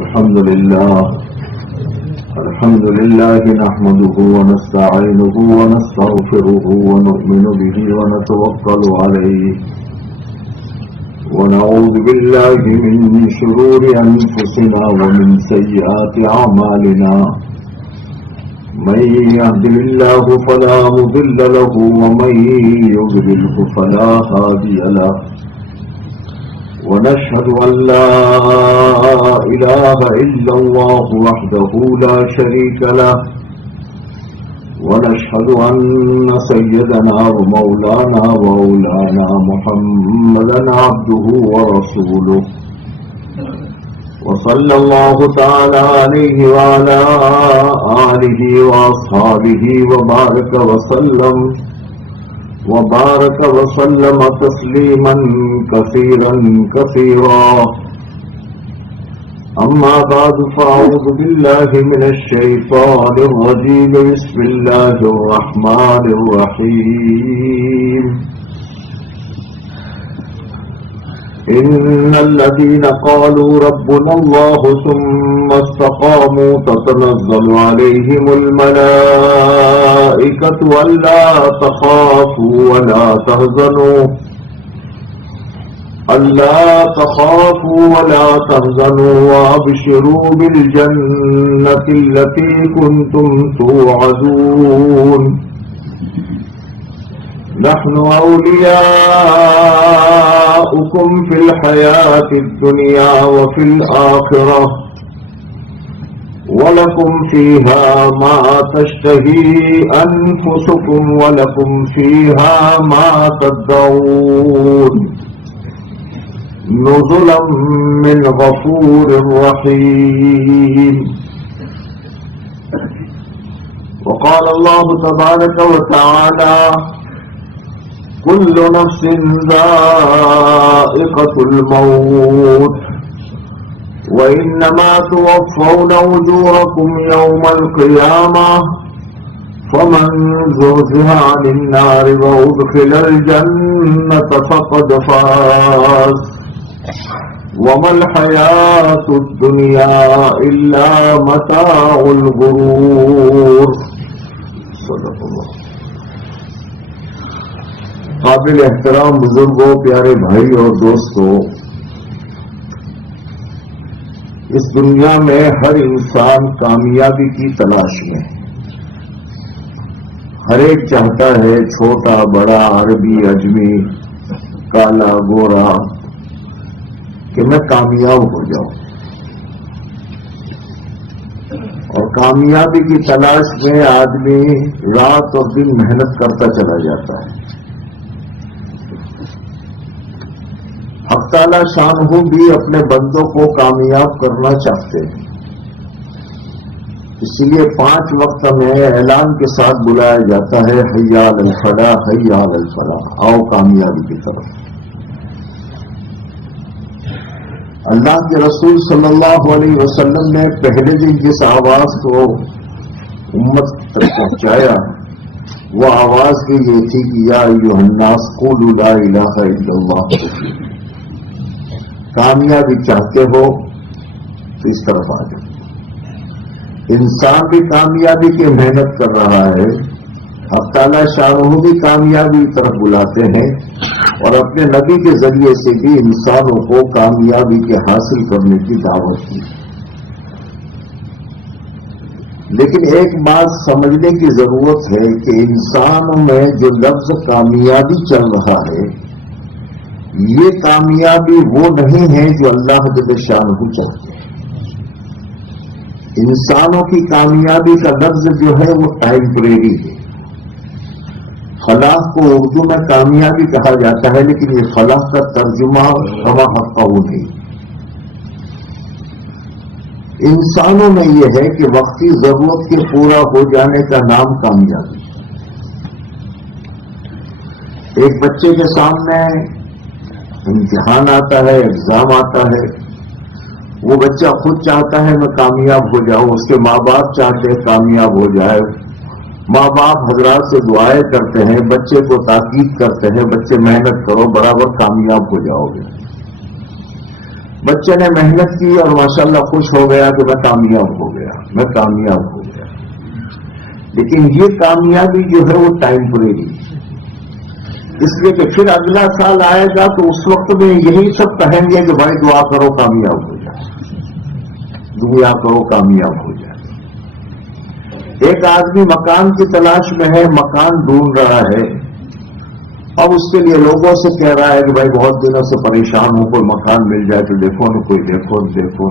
الحمد لله نحمده ونستعينه ونستغفره ونؤمن به ونتوكل عليه ونعوذ بالله من شرور أنفسنا ومن سيئات أعمالنا من يهده الله فلا مضل له ومن يضلله فلا هادي له ونشهد أن لا إله إلا الله وحده لا شريك له ونشهد أن سيدنا ومولانا وأولانا محمدا عبده ورسوله وصلى الله تعالى عليه وعلى آله وأصحابه وبارك وسلم تسليما كثيرا أما بعد فأعوذ بالله من الشيطان الرجيم بسم الله الرحمن الرحيم إن الذين قالوا ربنا الله ثم استقاموا تتنزل عليهم الملائكة ألا تخافوا ولا تحزنوا وأبشروا بالجنة التي كنتم توعدون نحن أولياؤكم في الحياة الدنيا وفي الآخرة ولكم فيها ما تشتهي أنفسكم ولكم فيها ما تدعون نزلا من غفور رحيم. وقال الله تبارك وتعالى كل نفس ذائقة الموت وإنما توفون أجوركم يوم القيامة فمن زحزح عن النار وأدخل الجنة فقد فاز وما الحياة الدنيا إلا متاع الغرور. صدق اللہ. قابل احترام بزرگوں، پیارے بھائی اور دوستوں، اس دنیا میں ہر انسان کامیابی کی تلاش میں، ہر ایک چاہتا ہے چھوٹا بڑا عربی اجمی کالا گورا کہ میں کامیاب ہو جاؤں، اور کامیابی کی تلاش میں آدمی رات اور دن محنت کرتا چلا جاتا ہے. حق تعالی شانہ بھی اپنے بندوں کو کامیاب کرنا چاہتے ہیں، اسی لیے 5 وقت میں اعلان کے ساتھ بلایا جاتا ہے حی علی الفلاح حی علی الفلاح، آؤ کامیابی کی طرف. اللہ کے رسول صلی اللہ علیہ وسلم نے پہلے دن جس آواز کو امت تک پہنچایا وہ آواز بھی یہ تھی کہ یا ایھا الناس قولوا لا الہ الا اللہ. کامیابی چاہتے ہو تو اس طرف آ جاؤ. انسان بھی کامیابی کی محنت کر رہا ہے، حق تعالی شانہ بھی کامیابی کی طرف بلاتے ہیں، اور اپنے نبی کے ذریعے سے بھی انسانوں کو کامیابی کے حاصل کرنے کی دعوت دی. لیکن ایک بات سمجھنے کی ضرورت ہے کہ انسانوں میں جو لفظ کامیابی چل رہا ہے، یہ کامیابی وہ نہیں ہے جو اللہ جل شانہ چاہتے ہیں. انسانوں کی کامیابی کا لفظ جو ہے وہ ٹائمپریری ہے. فلاح کو اردو میں کامیابی کہا جاتا ہے، لیکن یہ فلاح کا ترجمہ کما حق وہ نہیں. انسانوں میں یہ ہے کہ وقتی ضرورت کے پورا ہو جانے کا نام کامیابی. ایک بچے کے سامنے امتحان آتا ہے، ایگزام آتا ہے، وہ بچہ خود چاہتا ہے میں کامیاب ہو جاؤں، اس کے ماں باپ چاہتے ہیں کامیاب ہو جائے، ماں باپ حضرات سے دعائیں کرتے ہیں، بچے کو تاکید کرتے ہیں بچے محنت کرو برابر کامیاب ہو جاؤ گے. بچے نے محنت کی اور ماشاءاللہ خوش ہو گیا کہ میں کامیاب ہو گیا، میں کامیاب ہو گیا، لیکن یہ کامیابی جو ہے وہ ٹائمپریری، اس لیے کہ پھر اگلا سال آئے گا تو اس وقت میں یہی سب کہیں گے کہ بھائی دعا کرو کامیاب ہو جائے، دعا کرو کامیاب ہو جائے۔ ایک آدمی مکان کی تلاش میں ہے، مکان ڈھونڈ رہا ہے، اب اس کے لیے لوگوں سے کہہ رہا ہے کہ بھائی بہت دنوں سے پریشان ہوں، کوئی مکان مل جائے تو دیکھو نا، کوئی دیکھو دیکھو۔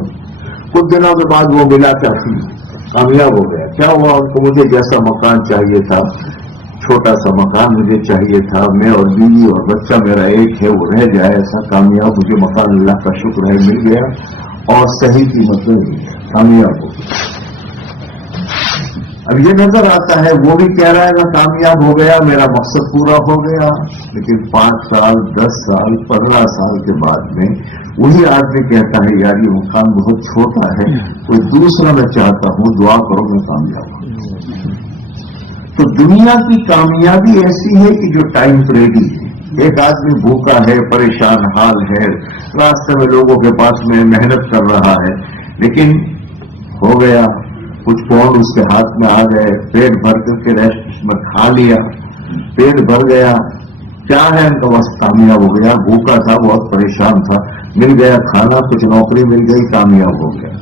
کچھ دنوں کے بعد وہ ملا، کامیاب ہو گیا۔ کیا ہوا؟ ان کو مجھے جیسا مکان چاہیے تھا، چھوٹا سا مکان مجھے چاہیے تھا، میں اور بیوی اور بچہ میرا ایک ہے، وہ رہ جائے ایسا کامیاب، مجھے مکان اللہ کا شکر ہے مل گیا اور صحیح قیمت میں مل گیا، کامیاب ہو گیا۔ اب یہ نظر آتا ہے وہ بھی کہہ رہا ہے کہ کامیاب ہو گیا، میرا مقصد پورا ہو گیا، لیکن 5 سال 10 سال 15 سال کے بعد میں وہی آدمی کہتا ہے یار یہ مکان بہت چھوٹا ہے، کوئی دوسرا میں چاہتا ہوں، دعا کرو میں کامیاب ہوں۔ تو دنیا کی کامیابی ایسی ہے کہ جو ٹائمپریری ہے۔ ایک آدمی بھوکا ہے، پریشان حال ہے، راستے میں لوگوں کے پاس میں محنت کر رہا ہے، لیکن ہو گیا، کچھ پاؤنڈ اس کے ہاتھ میں آ گئے، پیٹ بھر کر کے ریسٹ میں کھا لیا، پیٹ بھر گیا، کیا ہے ان کا بس کامیاب ہو گیا۔ بھوکا تھا، بہت پریشان تھا، مل گیا کھانا، کچھ نوکری مل گئی، کامیاب ہو گیا۔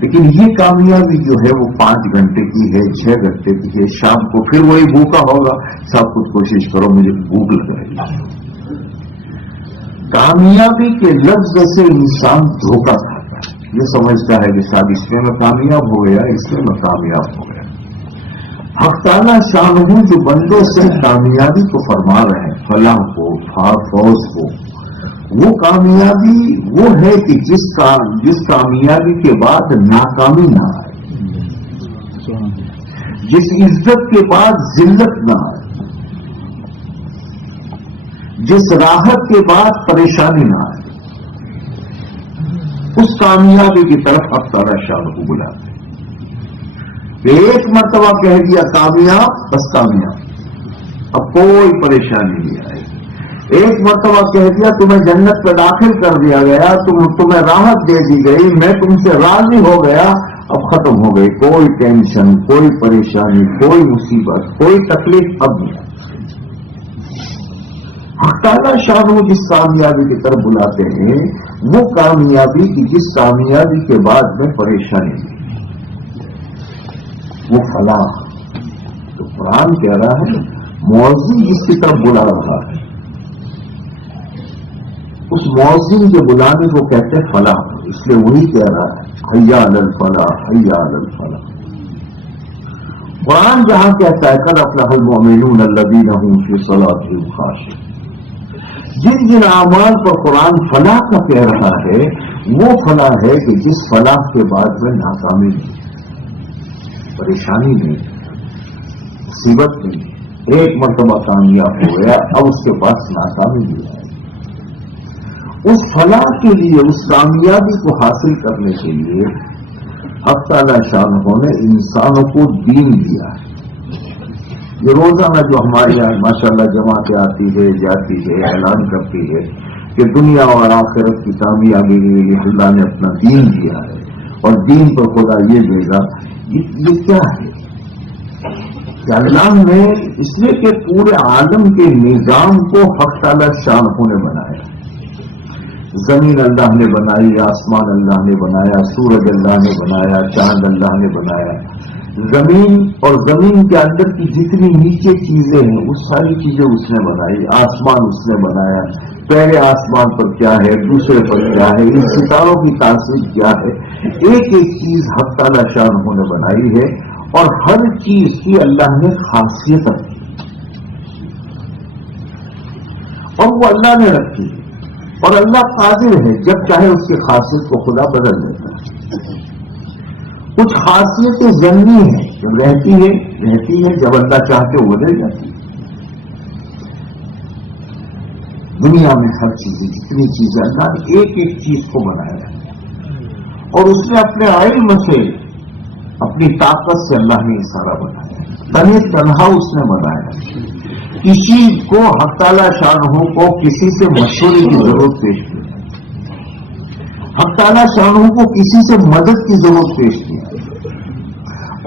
لیکن یہ کامیابی جو ہے وہ 5 گھنٹے کی ہے، 6 گھنٹے کی ہے، شام کو پھر وہی بھوکا ہوگا۔ سب کچھ کوشش کرو مجھے بھوک لگ رہی ہے۔ کامیابی کے لفظ سے انسان دھوکہ کھاتا ہے، یہ سمجھتا ہے کہ شاید اس میں کامیاب ہو گیا، اس میں کامیاب ہو گیا۔ حق تعالیٰ شانہ جو بندوں سے کامیابی کو فرما رہے ہیں، فلاح کو، فوز کو، وہ کامیابی وہ ہے کہ جس کامیابی کے بعد ناکامی نہ آئے، جس عزت کے بعد ذلت نہ آئے، جس راحت کے بعد پریشانی نہ آئے، اس کامیابی کی طرف اب تعالیٰ شان کو بلاتے ہیں۔ ایک مرتبہ کہہ دیا کامیاب، بس کامیاب، اب کوئی پریشانی نہیں آئے۔ ایک مرتبہ کہہ دیا تمہیں جنت میں داخل کر دیا گیا، تمہیں راحت دے دی گئی، میں تم سے راضی ہو گیا، اب ختم ہو گئی، کوئی ٹینشن، کوئی پریشانی، کوئی مصیبت، کوئی تکلیف اب نہیں۔ حق تعالیٰ شانہ جس کامیابی کی طرف بلاتے ہیں وہ کامیابی کی جس کامیابی کے بعد میں پریشانی نہیں، وہ فلاح۔ تو قرآن کہہ رہا ہے مؤذن جس کی طرف بلا رہا ہے، اس مؤذن کے بلانے کو کہتے ہیں فلاح، اس لیے وہی کہہ رہا ہے حیا علی الفلاح، حیا علی الفلاح۔ قرآن جہاں کہتا ہے قد افلح المؤمنون الذین هم فی صلاتهم خاشعون، جن جن اعمال پر قرآن فلاح کا کہہ رہا ہے وہ فلاح ہے کہ جس فلاح کے بعد میں ناکامی نہیں، پریشانی نہیں، مصیبت نہیں، ایک مرتبہ کامیاب ہو گیا، اب اس کے پاس ناکامی نہیں ہے۔ اس فلاح کے لیے، اس کامیابی کو حاصل کرنے کے لیے حق تعالیٰ شانہ نے انسانوں کو دین دیا ہے۔ یہ روزانہ جو ہمارے یہاں ماشاءاللہ جماعتیں آتی ہے جاتی ہے، اعلان کرتی ہے کہ دنیا اور آخرت کی کامیابی کے لیے اللہ نے اپنا دین دیا ہے اور دین پر خدا یہ دے گا، یہ کیا ہے کہ اللہ نے اس لیے کہ پورے عالم کے نظام کو حق تعالیٰ شانہ نے بنایا، زمین اللہ نے بنائی، آسمان اللہ نے بنایا، سورج اللہ نے بنایا، چاند اللہ نے بنایا، زمین اور زمین کے اندر کی جتنی نیچے چیزیں ہیں وہ ساری چیزیں اس نے بنائی، آسمان اس نے بنایا، پہلے آسمان پر کیا ہے، دوسرے پر کیا ہے، ان ستاروں کی تاثیر کیا ہے، ایک ایک چیز حق تعالیٰ شانہ نے بنائی ہے اور ہر چیز کی اللہ نے خاصیت رکھی اور وہ اللہ نے رکھی، اور اللہ قادر ہے جب چاہے اس کی خاصیت کو خدا بدل دیتا ہے۔ کچھ خاصیتیں ضمنی ہیں، جب رہتی ہے، جب اللہ چاہتے وہ بدل جاتی ہے۔ دنیا میں ہر چیز، جتنی چیزیں اللہ نے ایک ایک چیز کو بنایا ہے اور اس نے اپنے علم سے، اپنی طاقت سے اللہ نے یہ سارا بنایا، تنہا اس نے بنایا، کسی کو حق تعالیٰ شانہ کو کسی سے مشورے کی ضرورت پیش نہیں، حق تعالیٰ شانہ کو کسی سے مدد کی ضرورت پیش نہیں آئی،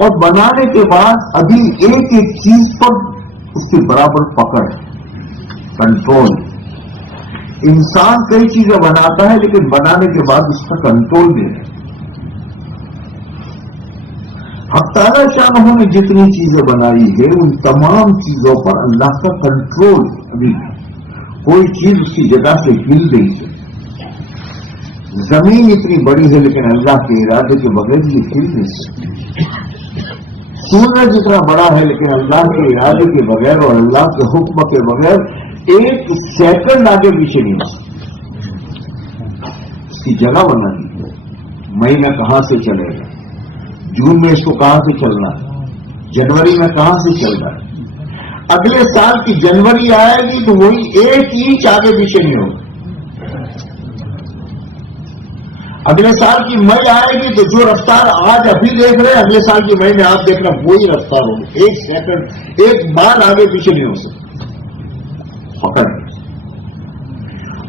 اور بنانے کے بعد ابھی ایک ایک چیز پر اس کی برابر پکڑ، کنٹرول. انسان کئی چیزیں بناتا ہے لیکن بنانے کے بعد اس کا کنٹرول بھی ہے. حق تعالیٰ شانہ نے جتنی چیزیں بنائی ہے ان تمام چیزوں پر اللہ کا کنٹرول ابھی ہے. کوئی چیز اس کی جگہ سے ہل نہیں ہے. زمین اتنی بڑی ہے لیکن اللہ کے ارادے کے بغیر یہ ہل نہیں سکتی. سورج اتنا بڑا ہے لیکن اللہ کے ارادے کے بغیر اور اللہ کے حکم کے بغیر ایک سیکنڈ آگے پیچھے نہیں ہو سکتا. اس کی جگہ بنا دی ہے. مہینہ کہاں سے چلے گا، جون میں اس کو کہاں سے چلنا ہے، جنوری میں کہاں سے چل رہا ہے. اگلے سال کی جنوری آئے گی تو وہی ایک انچ آگے پیچھے نہیں ہوگا. اگلے سال کی مئی آئے گی تو جو رفتار آج ابھی دیکھ رہے ہیں اگلے سال کی مئی میں آپ دیکھنا وہی رفتار ہوگی. ایک سیکنڈ ایک بار آگے پیچھے نہیں ہو سکتا. فقط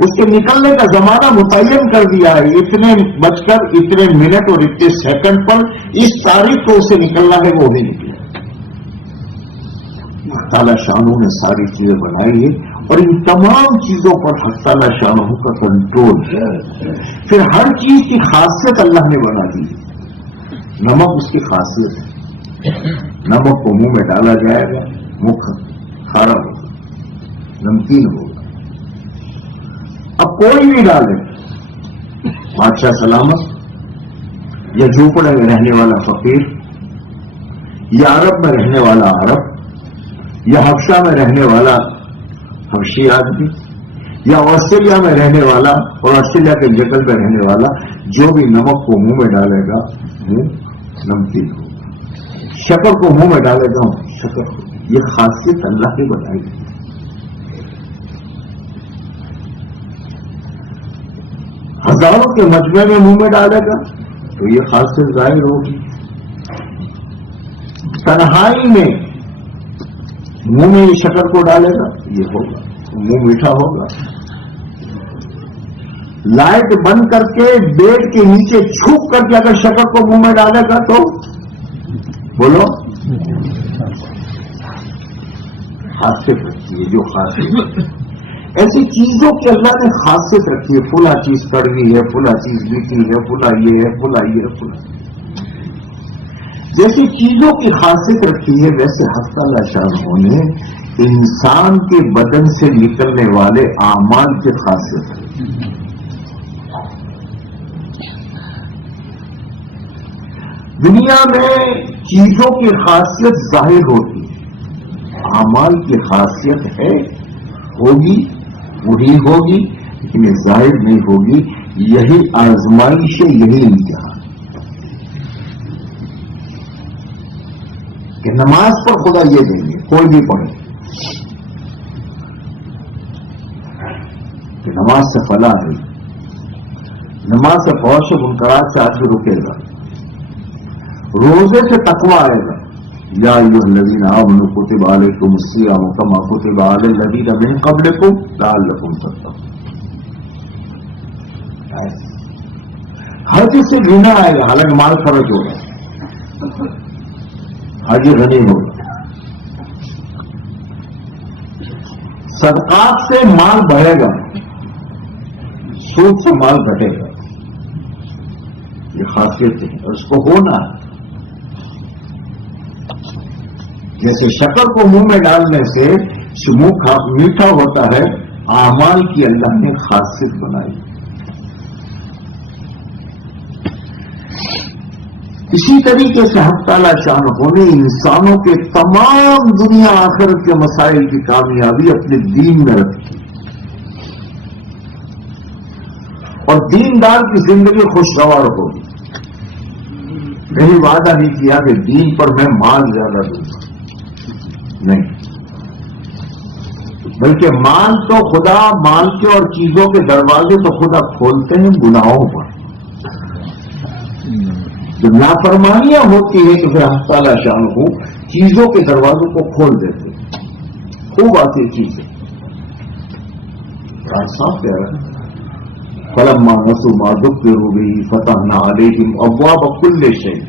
اس کے نکلنے کا زمانہ متعین کر دیا ہے، اتنے بج کر اتنے منٹ اور اتنے سیکنڈ پر اس تاریخ کو اسے نکلنا ہے، وہ نہیں نکلا. تعالیٰ شانہ نے ساری چیزیں بنائی ہے اور ان تمام چیزوں پر حق تعالیٰ شانہ کا کنٹرول ہے. پھر ہر چیز کی خاصیت اللہ نے بنا دی. نمک اس کی خاصیت ہے. نمک کو منہ میں ڈالا جائے گا، منہ کھارا ہوگا، نمکین ہوگا. اب کوئی بھی ڈالے، بادشاہ سلامت یا جھوپڑے میں رہنے والا فقیر، یا عرب میں رہنے والا عرب، یا حبشہ میں رہنے والا حبشی آدمی، یا آسٹریلیا میں رہنے والا اور آسٹریلیا کے جنگل میں رہنے والا، جو بھی نمک کو منہ میں ڈالے گا منہ نمکین ہوگا. شکر کو منہ میں ڈالے گا شکر ہوگا. یہ خاصیت اللہ کی بتائی گئی. ہزاروں کے مجمع میں منہ میں ڈالے گا تو یہ خاصیت ظاہر ہوگی. تنہائی میں منہ میں یہ شکر کو ڈالے گا یہ ہوگا، منہ میٹھا ہوگا. لائٹ بند کر کے بیڈ کے نیچے چھپ کر کے اگر شکر کو منہ میں ڈالے گا تو بولو خاصیت رکھی ہے. جو خاصیت ایسی چیزوں کی اللہ نے خاصیت رکھی ہے. فلاں چیز کڑوی ہے، فلاں چیز میٹھی ہے، فلاں یہ ہے، فلاں یہ ہے، فلاں. جیسی چیزوں کی خاصیت رکھی ہے ویسے حق تعالیٰ شانہ نے انسان کے بدن سے نکلنے والے اعمال کی خاصیت رکھی. دنیا میں چیزوں کی خاصیت ظاہر ہوتی ہے، اعمال کی خاصیت ہے، ہوگی وہی ہوگی لیکن یہ ظاہر نہیں ہوگی. یہی آزمائش ہے، یہی امتحان کہ نماز پر خدا یہ دیں گے، کوئی بھی پڑھے کہ نماز سے فلاح ہے، نماز سے فحش منکرات سے آدمی رکے گا، روزے سے تقویٰ آئے گا. یا ایھا الذین آمنوا کتب علیکم الصیام کما کتب علی الذین من قبلکم لعلکم تتقون. حج سے گنا آئے گا، حالانکہ مال خرچ ہوگا، حج غنی ہوگا. صدقات سے مال بڑھے گا، سود سے مال گھٹے گا. یہ خاصیت ہے اور اس کو ہونا ہے. جیسے شکر کو منہ میں ڈالنے سے منہ میٹھا ہوتا ہے، اعمال کی اللہ نے خاصیت بنائی. اسی طریقے سے حق تعالیٰ شانہ نے انسانوں کے تمام دنیا آخرت کے مسائل کی کامیابی اپنے دین میں رکھی اور دیندار کی زندگی خوشگوار ہوگی. کہیں وعدہ نہیں کیا کہ دین پر میں مال زیادہ دوں گا، نہیں، بلکہ مال تو خدا، مال کے اور چیزوں کے دروازے تو خدا کھولتے ہیں گناہوں پر. جب نافرمانیاں ہوتی ہیں تو پھر حق تعالیٰ شانہ چیزوں کے دروازوں کو کھول دیتے ہیں. خوب آتی چیزیں صاف کہہ رہا ہے. فلما نسوا ما ذكروا به فتحنا عليهم ابواب كل شيء.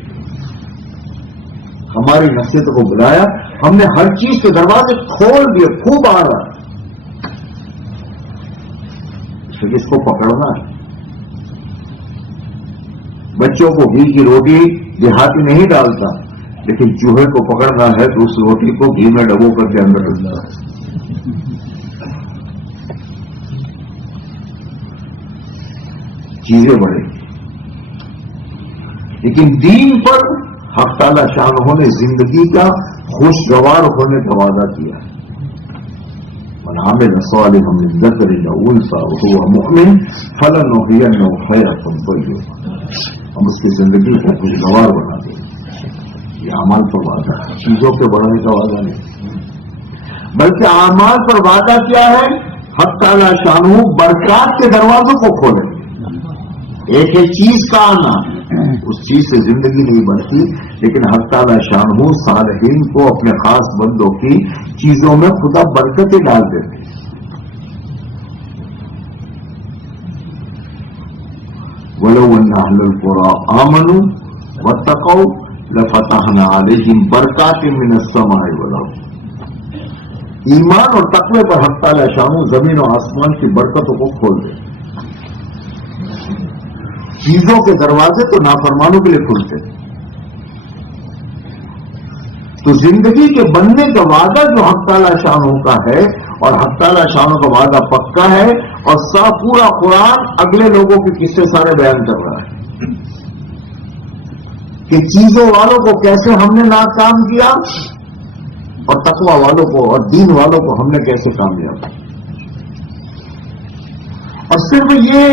ہماری نصیحت کو بلایا، ہم نے ہر چیز کے دروازے کھول دیے، خوب آ رہا ہے. اس کو پکڑنا ہے. بچوں کو گھی کی روٹی دیہاتی نہیں ڈالتا، لیکن چوہے کو پکڑنا ہے تو اس روٹی کو گھی میں ڈبو کر کے اندر ڈالتا ہے. چیزیں بڑھیں گی، لیکن دین پر حق تعالی شانہ نے زندگی کا خوشگوار ہونے کا وعدہ کیا ہے. من عمل صالحا من ذکر او انثى وهو مؤمن فلنحيينه حياة طيبة. ہم اس کی زندگی کو خوشگوار بنا دیں گے. یہ اعمال پر وعدہ ہے، چیزوں کے بڑھانے کا وعدہ نہیں، بلکہ اعمال پر وعدہ کیا ہے؟ حق تعالی شانہ برکات کے دروازوں کو کھولیں. ایک ایک چیز کا آنا، اس چیز سے زندگی نہیں بنتی، لیکن حق تعالی شانہ صالحین کو اپنے خاص بندوں کی چیزوں میں خدا برکتیں ڈال دیتے. وَلَوْ أَنَّ أَهْلَ الْقُرَىٰ آمَنُوا وَاتَّقَوْا لَفَتَحْنَا عَلَيْهِمْ بَرَكَاتٍ مِّنَ السَّمَاءِ وَالْأَرْضِ. ایمان اور تقوی پر حق تعالی شانہ زمین و آسمان کی برکتوں کو کھول دے. چیزوں کے دروازے تو نافرمانوں کے لیے کھلتے. تو زندگی کے بننے کا وعدہ جو حق تعالی شانہ کا ہے، اور حق تعالی شانہ کا وعدہ پکا ہے، اور پورا قرآن اگلے لوگوں کے قصے سارے بیان کر رہا ہے کہ چیزوں والوں کو کیسے ہم نے ناکام کیا، اور تقوی والوں کو اور دین والوں کو ہم نے کیسے کامیاب. اور صرف یہ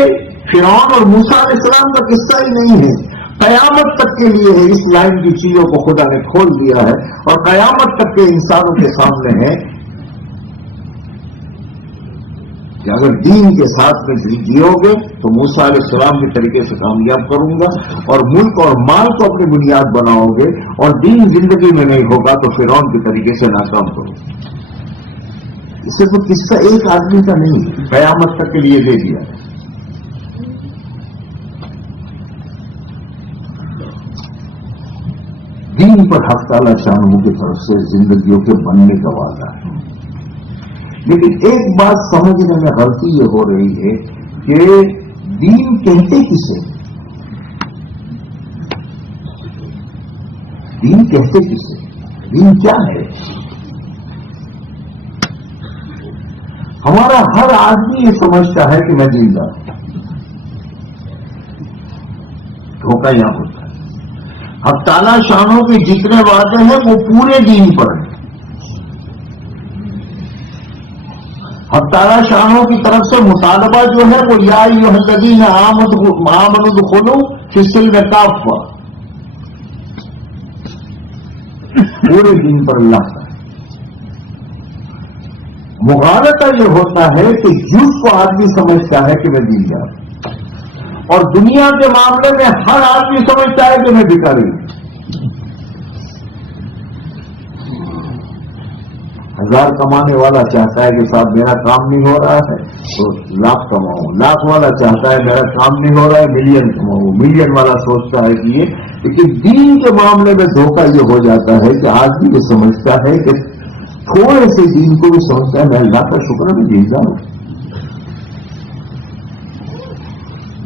فرعون اور موسیٰ علیہ السلام کا قصہ ہی نہیں ہے، قیامت تک کے لیے ہے. اس لائن کی چیزوں کو خدا نے کھول دیا ہے، اور قیامت تک کے انسانوں کے سامنے ہے کہ اگر دین کے ساتھ میں جیو گے تو موسیٰ علیہ السلام کے طریقے سے کامیاب کروں گا، اور ملک اور مال کو اپنی بنیاد بناؤ گے، اور دین زندگی میں نہیں ہوگا تو فرعون کے طریقے سے ناکام کروں گا. اس سے تو قصہ ایک آدمی کا نہیں ہے، قیامت تک کے لیے دے دیا. دین پر حق تعالی شانہ کی طرف سے زندگیوں کے بننے کا وعدہ ہے. لیکن ایک بات سمجھنے میں غلطی یہ ہو رہی ہے کہ دین کہتے کسے؟ دین کہتے کسے؟ دین کیا ہے؟ ہمارا ہر آدمی یہ سمجھتا ہے کہ میں دیندار ہوں. دھوکہ یہاں ہوتا ہے. حق تعالی شانوں کے جتنے وعدے ہیں وہ پورے دین پر ہیں. حق تعالی شانوں کی طرف سے مطالبہ جو ہے وہ یا ایھا الذین آمنوا ادخلوا فی السلم کافہ، پورے دین پر اللہ کا. مغالطہ یہ ہوتا ہے کہ جس کو آدمی سمجھتا ہے کہ میں دیندار ہوں، اور دنیا کے معاملے میں ہر آدمی سمجھتا ہے کہ میں بھکاری ہوں. 1000 کمانے والا چاہتا ہے کہ صاحب میرا کام نہیں ہو رہا ہے تو 1,00,000 کماؤں. 1,00,000 والا چاہتا ہے میرا کام نہیں ہو رہا ہے 1,000,000 کماؤں. 1,000,000 والا سوچتا ہے کہ یہ. لیکن دین کے معاملے میں دھوکہ یہ ہو جاتا ہے کہ آدمی یہ سمجھتا ہے کہ تھوڑے سے دین کو بھی سمجھتا ہے میں اللہ کا شکر ہے میں دیندار ہوں.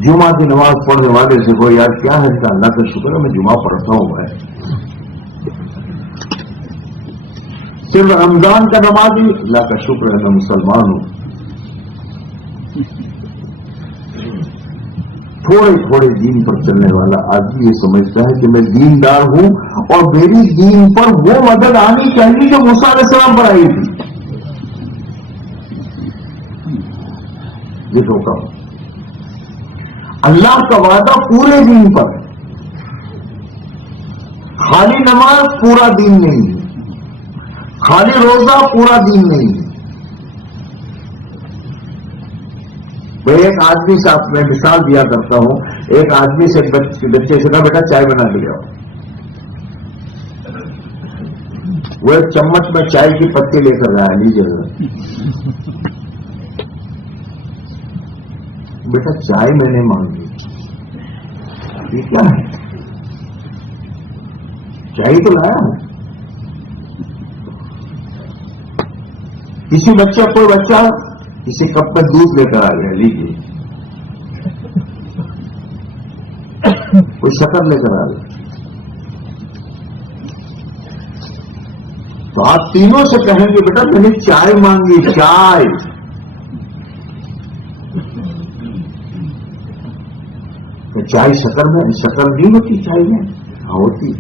جمعہ کی نماز پڑھنے والے سے کوئی یار کیا ہے کہ اللہ کا شکر ہے میں جمعہ پڑھتا ہوں. میں صرف رمضان کا نمازی اللہ کا شکر ہے میں مسلمان ہوں. تھوڑے تھوڑے دین پر چلنے والا آدمی یہ سمجھتا ہے کہ میں دیندار ہوں اور میری دین پر وہ مدد آنی چاہیے جو موسیٰ علیہ السلام پر آئی تھی. یہ دھوکہ. اللہ کا وعدہ پورے دین پر ہے. خالی نماز پورا دین نہیں ہے، خالی روزہ پورا دین نہیں ہے. ایک آدمی سے میں مثال دیا کرتا ہوں. ایک آدمی سے بچے سے کہا بیٹا چائے بنا کے آؤ. وہ ایک چمچ میں چائے کی پتی لے کر رہا ہے. لیجیے بیٹا چائے میں نے مانگی، یہ کیا ہے؟ چائے تو لایا ہے. کوئی بچہ کسی کپ میں دودھ لے کر آ گیا، لیجیے. کوئی شکر لے کر آ گیا. تو آپ تینوں سے کہیں گے بیٹا میں نے چائے مانگی، چائے. تو چائے شکر میں، شکر نہیں ہوتی چائے میں؟ ہوتی.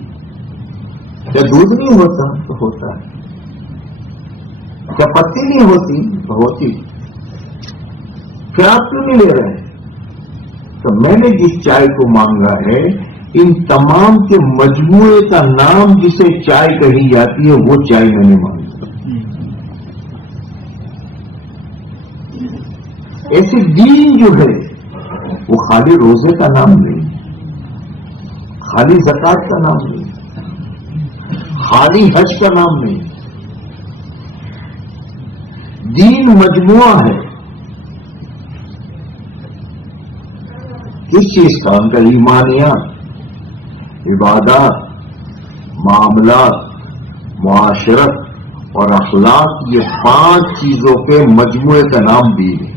کیا دودھ نہیں ہوتا؟ تو ہوتا ہے. کیا پتی نہیں ہوتی؟ تو ہوتی. پھر آپ کیوں نہیں لے رہے؟ تو میں نے جس چائے کو مانگا ہے ان تمام کے مجموعے کا نام جسے چائے کہی جاتی ہے وہ چائے میں نے مانگی. ایسے دین جو ہے وہ خالی روزے کا نام نہیں، خالی زکات کا نام نہیں، خالی حج کا نام نہیں. دین مجموعہ ہے. کس چیز کا؟ ان کا ایمانیات، عبادات، معاملات، معاشرت اور اخلاق، یہ 5 چیزوں کے مجموعے کا نام دین ہے.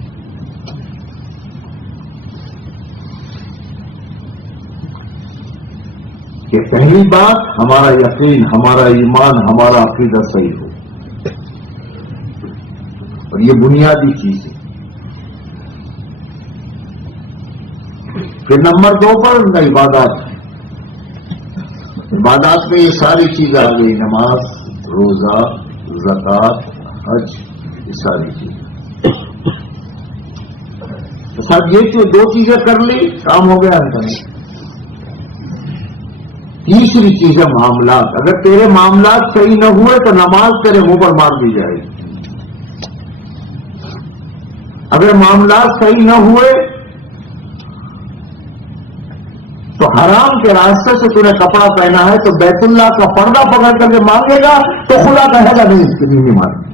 کہ پہلی بات ہمارا یقین، ہمارا ایمان، ہمارا عقیدہ صحیح ہو، اور یہ بنیادی چیز ہے. پھر نمبر 2 پر عبادات. عبادات میں یہ ساری چیزیں آ گئی، نماز، روزہ، زکات، حج، یہ ساری چیزیں. تو صاحب یہ 2 چیزیں کر لی کام ہو گیا. تیسری چیز ہے معاملات. اگر تیرے معاملات صحیح نہ ہوئے تو نماز تیرے منہ پر مار دی جائے گی. اگر معاملات صحیح نہ ہوئے تو حرام کے راستے سے تو نے کپڑا پہنا ہے تو بیت اللہ کا پردہ پکڑ کر کے مانگے گا تو خدا کہے گا نہیں، اس کے لیے نہیں مانگے.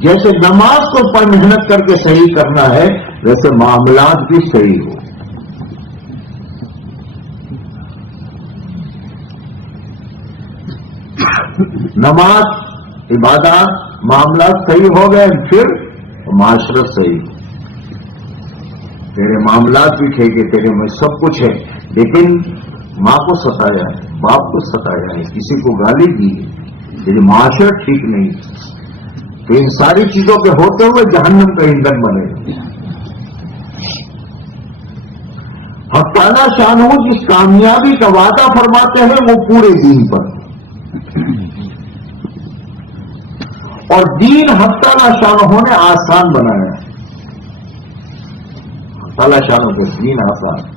جیسے نماز کو پر محنت کر کے صحیح کرنا ہے ویسے معاملات بھی صحیح ہو. نماز، عبادات، معاملات صحیح ہو گئے، پھر معاشرت صحیح ہو. تیرے معاملات بھی ٹھیک ہے، تیرے میں سب کچھ ہے، لیکن ماں کو ستایا ہے، باپ کو ستایا ہے، کسی کو گالی دی ہے، تیری معاشرت ٹھیک نہیں، تو ان ساری چیزوں کے ہوتے ہوئے جہنم کا ایندھن بنے گا. حق تعالیٰ شانہ جس کامیابی کا وعدہ فرماتے ہیں وہ پورے دین پر، اور دین حق تعالیٰ شانہ نے آسان بنایا ہے. حق تعالیٰ شانہ کے دین آسان.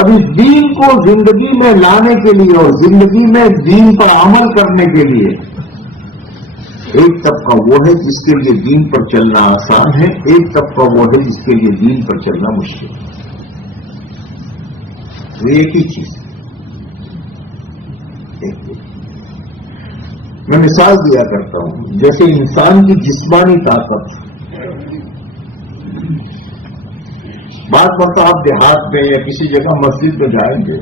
اب اس دین کو زندگی میں لانے کے لیے اور زندگی میں دین پر عمل کرنے کے لیے ایک طبقہ وہ ہے جس کے لیے دین پر چلنا آسان ہے، ایک طبقہ وہ ہے جس کے لیے دین پر چلنا مشکل ہے. وہ ایک ہی چیز ہے. میں مثال دیا کرتا ہوں، جیسے انسان کی جسمانی طاقت. بات کرتا آپ دیہات میں یا کسی جگہ مسجد میں جائیں گے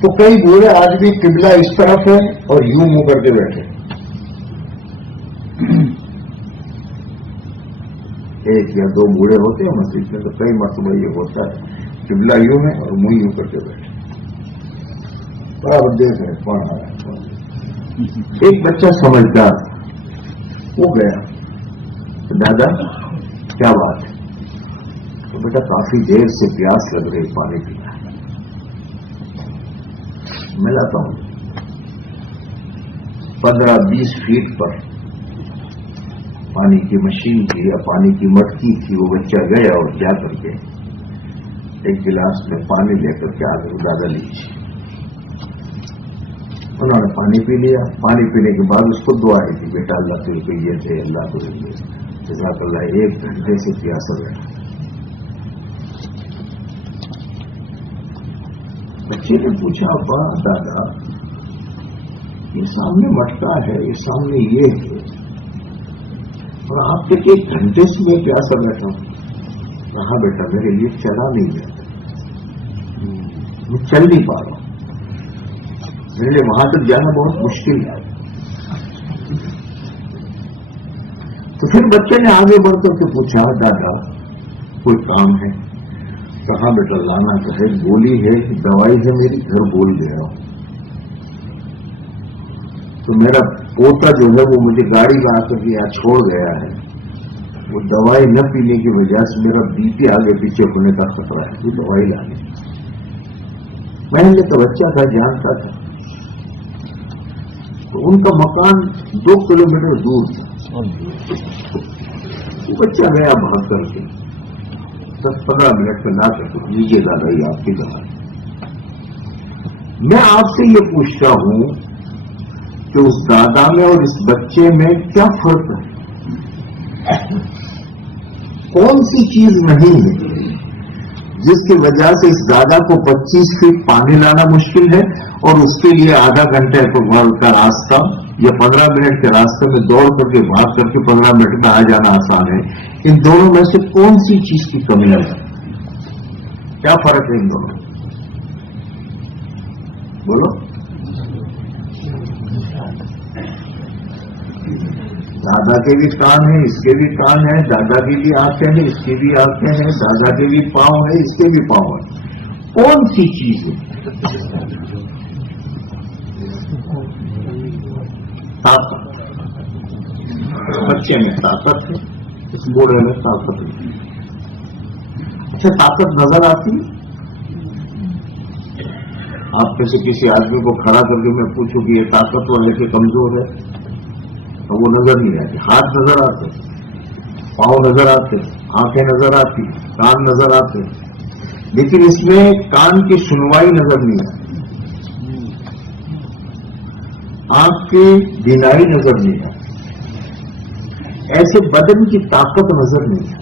تو کئی بوڑھے آدمی قبلہ اس طرف ہے اور یوں منہ کر کے بیٹھے. ایک یا 2 بوڑھے ہوتے ہیں مسجد میں تو کئی مرتبہ یہ ہوتا ہے قبلہ یوں ہے اور منہ یوں کر کے بیٹھے. برابر دیکھ رہے کون آ رہا ہے. ایک بچہ سمجھدار وہ گیا، دادا کیا بات ہے؟ تو بیٹا کافی دیر سے پیاس لگ رہی، پانی پینا ہے. میں لاتا ہوں. 15-20 فیٹ پر پانی کی مشین تھی یا پانی کی مٹکی تھی. وہ بچہ گیا اور جا کر کے ایک گلاس میں پانی لے کر کے آگے دادا لیجیے. انہوں نے پانی پی لیا. پانی پینے کے بعد اس کو دعائیں دی، بیٹا اللہ تیرے کو یہ دے، اللہ کو یہ دے، جزاک اللہ. 1 گھنٹے سے پیاسا بیٹھا. بچے نے پوچھا ابا دادا یہ سامنے مٹکا ہے یہ سامنے یہ ہے اور آپ کے 1 گھنٹے سے میں پیاسا بیٹھا ہوں. کہا بیٹا میرے لیے چلا نہیں جاتا میں چل نہیں پا رہا ہوں میرے لیے وہاں تک جانا بہت مشکل ہے. تو پھر بچے نے آگے بڑھ کر کے پوچھا دادا کوئی کام ہے؟ کہاں بیٹا لانا تو ہے گولی ہے کہ دوائی ہے میری گھر بول گیا ہوں. تو میرا پوتا جو ہے وہ مجھے گاڑی لا کر کے یہاں چھوڑ گیا ہے وہ دوائی نہ پینے کی وجہ سے میرا بی پی آگے پیچھے ہونے کا خطرہ ہے وہ دوائی لانے. میں نے تو بچہ تھا جانتا تھا. تو ان کا مکان 2 کلومیٹر دور تھا. وہ بچہ گیا بھاگ کر کے 10-15 منٹ میں لا کر لیجیے دادا یہ آپ کی دوائی. میں آپ سے یہ پوچھتا ہوں کہ اس دادا میں اور اس بچے میں کیا فرق ہے؟ کون سی چیز نہیں ہے جس کی وجہ سے اس دادا کو 25 فٹ پانی لانا مشکل ہے اور اس کے لیے آدھا گھنٹے کا راستہ یا 15 منٹ کے راستے میں دوڑ کر کے بھاگ کر کے 15 منٹ میں آ جانا آسان ہے؟ ان دونوں میں سے کون سی چیز کی کمی ہے؟ کیا فرق ہے ان دونوں؟ بولو. دادا کے بھی کان ہیں اس کے بھی کان ہیں دادا کی بھی آنکھیں ہیں اس کی بھی آنکھیں ہیں دادا کے بھی پاؤں ہیں اس کے بھی پاؤں ہیں. کون سی چیز ہے؟ طاقت. بچے میں طاقت ہے اس بوڑھے میں طاقت ہے. اچھا طاقت نظر آتی؟ آپ میں سے کسی آدمی کو کھڑا کر کے میں پوچھوں کہ یہ طاقتور ہے کہ کمزور ہے تو وہ نظر نہیں آتی. ہاتھ نظر آتے پاؤں نظر آتے آنکھیں نظر آتی کان نظر آتے لیکن اس میں کان کی سنوائی نظر نہیں آتی آنکھ کی بینائی نظر نہیں آتی ایسے بدن کی طاقت نظر نہیں آتی.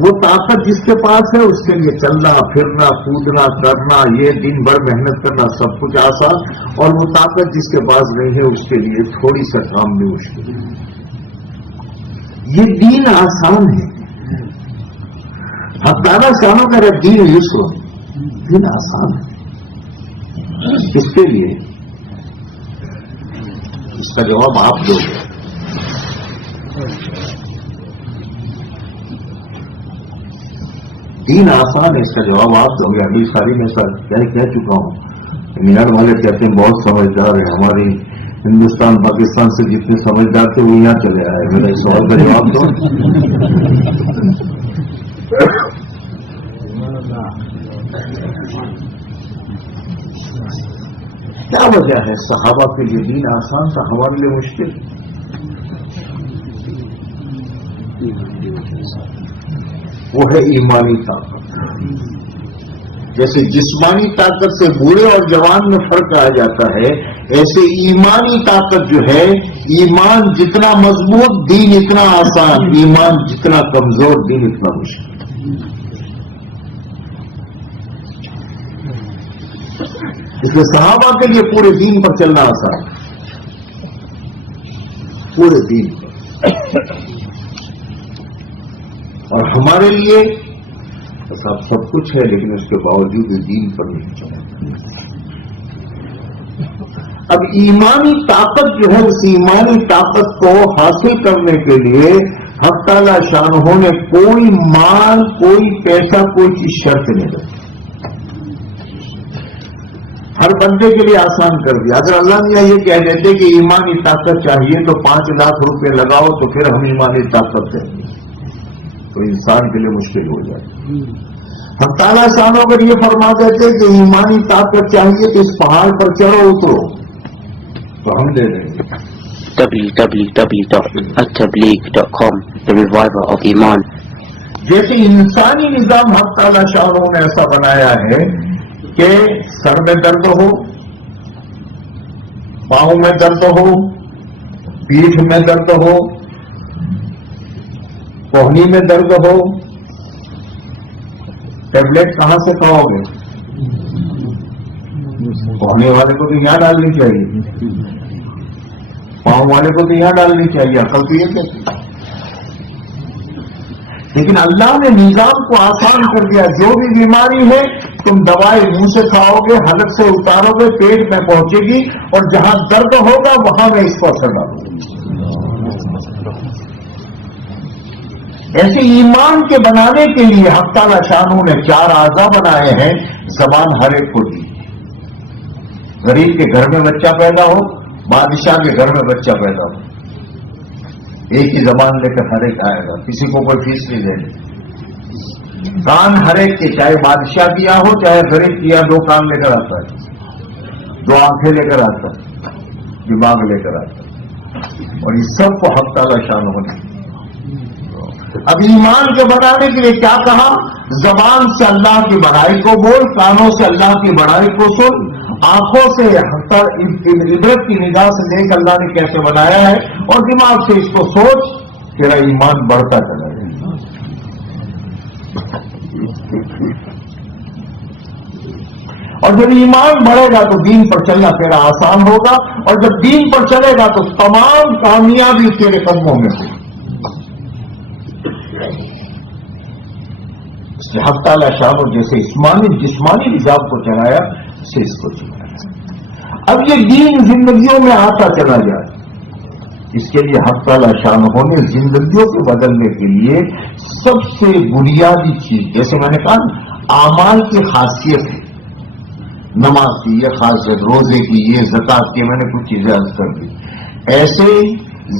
وہ طاقت جس کے پاس ہے اس کے لیے چلنا پھرنا کودنا کرنا یہ دن بھر محنت کرنا سب کچھ آسان اور وہ طاقت جس کے پاس نہیں ہے اس کے لیے تھوڑی سا کام بھی مشکل ہے. یہ دین آسان ہے. اب دادا شانوں کا دین یسر دین آسان ہے. کس کے لیے؟ اس کا جواب آپ دو گے. دین آسان ہے اس کا جواب آپ دو گے. ابھی ساری میں سر کہہ چکا ہوں مینار والے کہتے ہیں بہت سمجھدار ہے. ہماری ہندوستان پاکستان سے جتنے سمجھدار تھے وہ یہاں چلے آئے. میرا اس سوال کا جواب دو. کیا وجہ ہے صحابہ کے لیے دین آسان تھا ہمارے لیے مشکل؟ وہ ہے ایمانی طاقت. جیسے جسمانی طاقت سے بوڑھے اور جوان میں فرق آ جاتا ہے ایسے ایمانی طاقت جو ہے ایمان جتنا مضبوط دین اتنا آسان ایمان جتنا کمزور دین اتنا مشکل. اس لیے صحابہ کے لیے پورے دین پر چلنا آسان پورے دین پر اور ہمارے لیے سب کچھ ہے لیکن اس کے باوجود دین پر نہیں چلا. اب ایمانی طاقت جو ہے اس ایمانی طاقت کو حاصل کرنے کے لیے حق تعالی شانہ نے کوئی مال کوئی پیسہ کوئی چیز شرط نہیں رکھی. ہر بندے کے لیے آسان کر دیا. اگر اللہ میاں یہ کہہ دیتے کہ ایمانی طاقت چاہیے تو 5 لاکھ روپے لگاؤ تو پھر ہم ایمانی طاقت دیں گے تو انسان کے لیے مشکل ہو جائے. ہم تعالیٰ شانوں اگر یہ فرما دیتے کہ ایمانی طاقت چاہیے تو اس پہاڑ پر چڑھو اترو تو ہم دے دیں گے. www.attableek.com The Reviver of Iman. جیسے انسانی نظام حق تعالیٰ شانوں نے ایسا بنایا ہے کہ سر میں درد ہو پاؤں میں درد ہو پیٹھ میں درد ہو کوہنی میں درد ہو ٹیبلٹ کہاں سے کھاؤ گے؟ پہنے والے کو تو یہاں ڈالنی چاہیے، پاؤں والے کو تو یہاں ڈالنی چاہیے، عقل تو یہ کہتی ہے۔ لیکن اللہ نے نظام کو آسان کر دیا، جو بھی بیماری ہے تم دوائی منہ سے کھاؤ گے، حلق سے اتارو گے، پیٹ میں پہنچے گی، اور جہاں درد ہوگا وہاں میں اس کو اثر ڈالوں گا۔ ایسے ایمان کے بنانے کے لیے حق تعالی شانہ نے 4 اعضاء بنائے ہیں۔ زبان ہر ایک کو دی، غریب کے گھر میں بچہ پیدا ہو، بادشاہ کے گھر میں بچہ پیدا ہو، ایک ہی زبان لے کر ہر ایک آئے گا، کسی کو کوئی فیس نہیں دے۔ کان ہر ایک کے، چاہے بادشاہ کیا ہو چاہے غریب کیا، 2 کان لے کر آتا ہے، 2 آنکھیں لے کر آتا ہے، دماغ لے کر آتا ہے، اور اس سب کو حق تعالی شانہ نے۔ اب ایمان کے بنانے کے لیے کیا کہا؟ زبان سے اللہ کی بڑائی کو بول، کانوں سے اللہ کی بڑائی کو سن، آنکھوں سے عبرت کی نگاہ سے دیکھ اللہ نے کیسے بنایا ہے، اور دماغ سے اس کو سوچ، تیرا ایمان بڑھتا چلا جائے۔ اور جب ایمان بڑھے گا تو دین پر چلنا تیرا آسان ہوگا، اور جب دین پر چلے گا تو تمام کامیابی تیرے قدموں میں سے۔ اس نے حق تعالی شانہ جیسے جسمانی نظام کو چلایا، اسے اس کو چلایا۔ اب یہ دین زندگیوں میں آتا چلا جائے، اس کے لیے حق تعالی شانہ نے زندگیوں کو بدلنے کے لیے سب سے بنیادی چیز، جیسے میں نے کہا اعمال کی خاصیت ہے، نماز کی یہ خاصیت، روزے کی یہ، زکات کی، میں نے کچھ چیزیں عرض کر دی، ایسے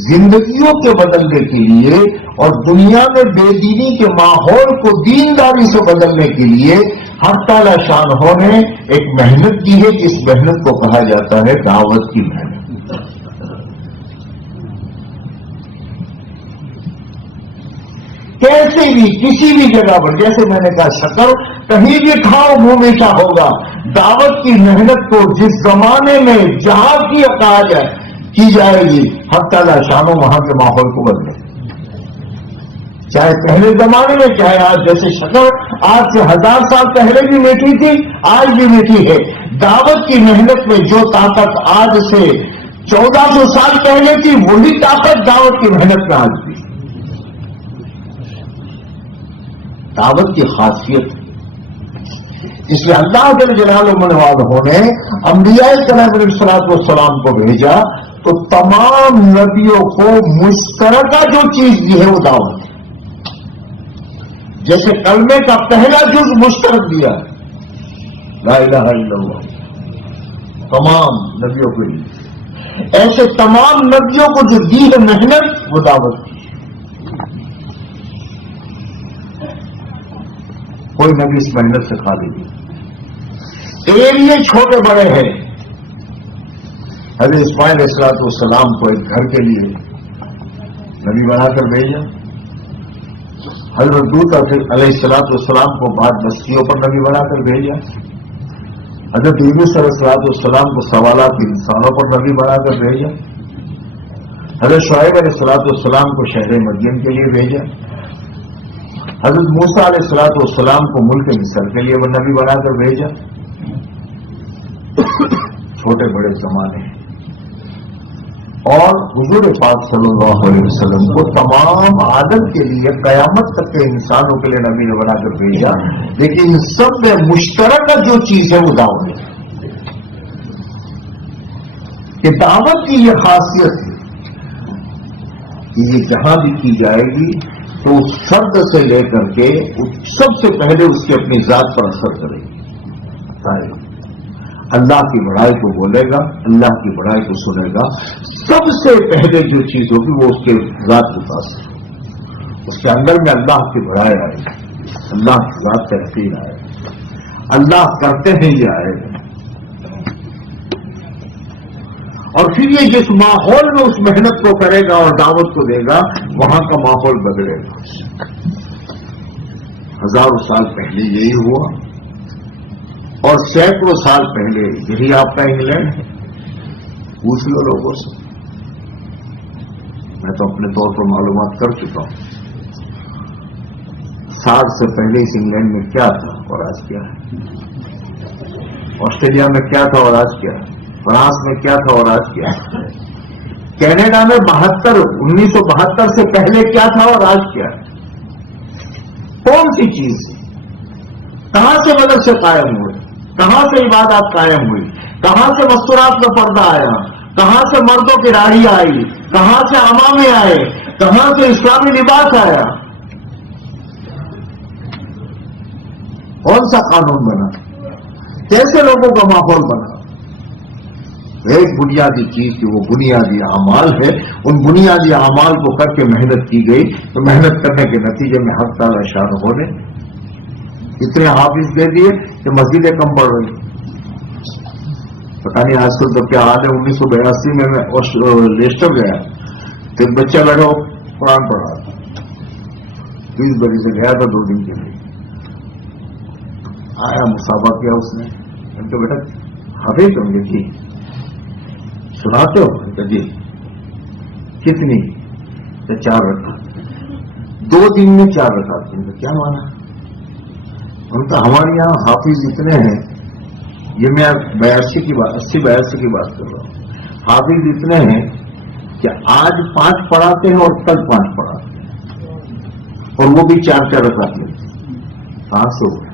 زندگیوں کے بدلنے کے لیے اور دنیا میں بے دینی کے ماحول کو دینداری سے بدلنے کے لیے حق تعالی شانہ نے ایک محنت کی ہے، جس محنت کو کہا جاتا ہے دعوت کی محنت۔ کیسے بھی کسی بھی جگہ پر، جیسے میں نے کہا شکر کہیں بھی کھاؤ منہ میٹھا ہوگا، دعوت کی محنت کو جس زمانے میں جہاں کی جائے گی، حق تعالی شانہ وہاں کے ماحول کو بدلے، چاہے پہلے زمانے میں چاہے آج۔ جیسے شکر آج سے 1000 سال پہلے بھی میٹھی تھی، آج بھی میٹھی ہے۔ دعوت کی محنت میں جو طاقت آج سے 1400 سال پہلے تھی، وہی طاقت دعوت کی محنت میں آج بھی۔ دعوت کی خاصیت اس لیے اللہ جل جلالہ نے انبیاء کرام علیہ الصلوۃ والسلام کو بھیجا تو تمام نبیوں کو مشترکہ جو چیز دی ہے وہ دعوت ہے۔ جیسے کلمے کا پہلا جز مشترک دیا لا الہ الا اللہ تمام نبیوں کو دی، ایسے تمام نبیوں کو جو دی ہے محنت وہ دعوت کی۔ کوئی نبی اس محنت سے خالی نہیں۔ ایریے چھوٹے بڑے ہیں۔ حضرت اسماعیل علیہ السلام کو ایک گھر کے لیے نبی بنا کر بھیجا، حضرت لوط علیہ السلام کو بعد بستیوں پر نبی بنا کر بھیجا، حضرت یونس علیہ السلام کو سوالات انسانوں پر نبی بنا کر بھیجا، حضرت شعیب علیہ السلام کو شہر مدین کے لیے بھیجا، حضرت موسیٰ علیہ السلام کو ملک مصر کے لیے وہ نبی بنا کر بھیجا۔ چھوٹے بڑے زمانے ہیں، اور حضور پاک صلی اللہ علیہ وسلم کو تمام عالم کے لیے قیامت تک کے انسانوں کے لیے نبی نے بنا کر بھیجا، لیکن ان سب میں مشترکہ جو چیز ہے وہ دعوت ہے۔ کہ دعوت کی یہ خاصیت ہے کہ یہ جہاں بھی کی جائے گی تو اس فرد سے لے کر کے سب سے پہلے اس کی اپنی ذات پر اثر کرے گی۔ اللہ کی بڑائی کو بولے گا، اللہ کی بڑائی کو سنے گا، سب سے پہلے جو چیز ہوگی وہ اس کے ذات کے پاس ہے، اس کے اندر میں اللہ کی بڑائی آئے گی، اللہ کی ذات تحقیر آئے گی، اللہ کرتے ہیں یہ آئے گا۔ اور پھر یہ جس ماحول میں اس محنت کو کرے گا اور دعوت کو دے گا، وہاں کا ماحول بدلے گا۔ ہزاروں سال پہلے یہی ہوا، اور سینکڑوں سال پہلے یہی آپ کا انگلینڈ ہے۔ پوچھ لو لوگوں سے، میں تو اپنے طور پر معلومات کر چکا ہوں۔ 60 سے پہلے اس انگلینڈ میں کیا تھا اور آج کیا ہے؟ آسٹریلیا میں کیا تھا اور آج کیا، فرانس میں کیا تھا اور آج کیا، کینیڈا میں 1972 سے پہلے کیا تھا اور آج کیا، کون سی چیز، کہاں سے مدرسے قائم ہوئے، کہاں سے عبادات قائم ہوئی، کہاں سے مستورات میں پردہ آیا، کہاں سے مردوں کی راڑی آئی، کہاں سے عمامے آئے، کہاں سے اسلامی لباس آیا، کون سا قانون بنا، کیسے لوگوں کا ماحول بنا۔ ایک بنیادی چیز کہ وہ بنیادی اعمال ہے، ان بنیادی اعمال کو کر کے محنت کی گئی، تو محنت کرنے کے نتیجے میں حق تعالی شانہ نے اتنے حافظ دے دیے کہ مسجدیں کم پڑ رہی۔ پتہ نہیں آج کل تو کیا حال ہے۔ 1982 میں لیسٹر گیا تو ایک بچہ بیٹھا قرآن پڑھ رہا تھا، 20 بجے سے گیا تھا 2 دن کے لیے، آیا مسابقہ کیا اس نے، میں تو بیٹا حافظ ہوں گے جی، سناتے ہو جی، کتنی، 4 رکعت، 2 دن میں 4 رکعت، کیا مانا؟ ان کا ہمارے یہاں حافظ اتنے ہیں، یہ میں 82 کی بات 80-82 کی بات کر رہا ہوں، حافظ اتنے ہیں کہ آج 5 پڑھاتے ہیں اور کل 5 پڑھاتے ہیں، اور وہ بھی 4 رکعت لیتے ہیں، کہاں سے ہو؟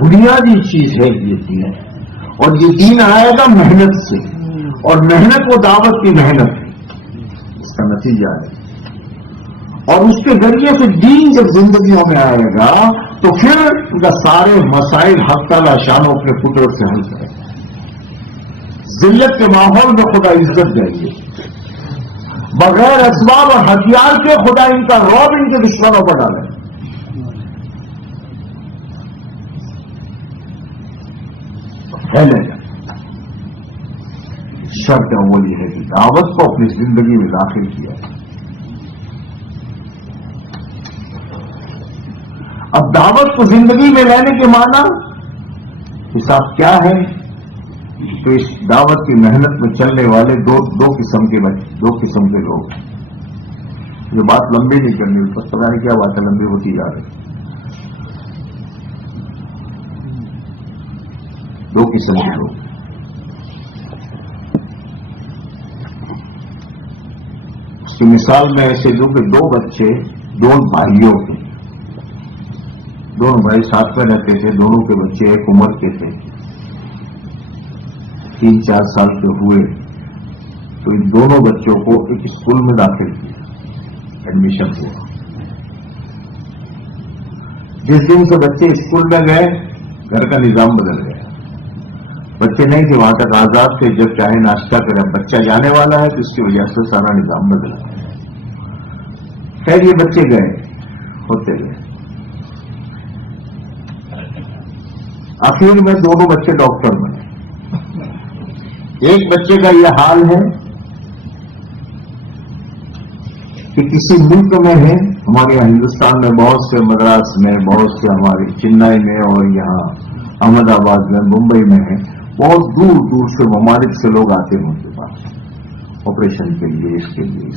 بنیادی چیز ہے یہ دین، اور یہ دین آئے گا محنت سے، اور محنت وہ دعوت کی محنت ہے، اس کا نتیجہ ہے، اور اس کے ذریعے سے دین جب زندگیوں میں آئے گا تو پھر ان کا سارے مسائل حق تعالی شانوں اپنے قدرت سے حل کرے گا۔ ذلت کے ماحول میں خدا عزت دیں گے، بغیر اسباب اور ہتھیار کے خدا ان کا رعب ان کے دشمنوں پر ڈالے گا۔ پھیلے گا۔ شرط اول یہ ہے کہ دعوت کو اپنی زندگی میں داخل کیا۔ اب دعوت کو زندگی میں لینے کے معنی حساب کیا ہے؟ تو اس دعوت کی محنت میں چلنے والے دو قسم کے لوگ، یہ بات لمبی نہیں کرنی، اس پر پتہ نہیں کیا باتیں لمبی ہوتی جا رہی۔ 2 قسم کے لوگ، اس کی مثال میں ایسے دوں کہ 2 بچے 2 بھائیوں کے، دونوں بھائی ساتھ میں رہتے تھے، دونوں کے بچے ایک عمر کے تھے، 3-4 سال کے ہوئے تو ان دونوں بچوں کو ایک اسکول میں داخل کیا، ایڈمیشن ہوا۔ جس دن سے بچے اسکول میں گئے گھر کا نظام بدل گیا، بچے نہیں تھے وہاں تک آزاد تھے، جب چاہے ناشتہ کرے، بچہ جانے والا ہے تو اس کی وجہ سے سارا نظام بدلا۔ خیر یہ بچے گئے ہوتے گئے، آخر میں دونوں بچے ڈاکٹر بنے۔ ایک بچے کا یہ حال ہے کہ کسی ملک میں ہے، ہمارے یہاں ہندوستان میں بہت سے، مدراس میں بہت سے، ہمارے چنئی میں اور یہاں احمد آباد میں، ممبئی میں ہے، بہت دور دور سے ممالک سے لوگ آتے ہیں ان کے پاس آپریشن کے لیے، اس کے لیے۔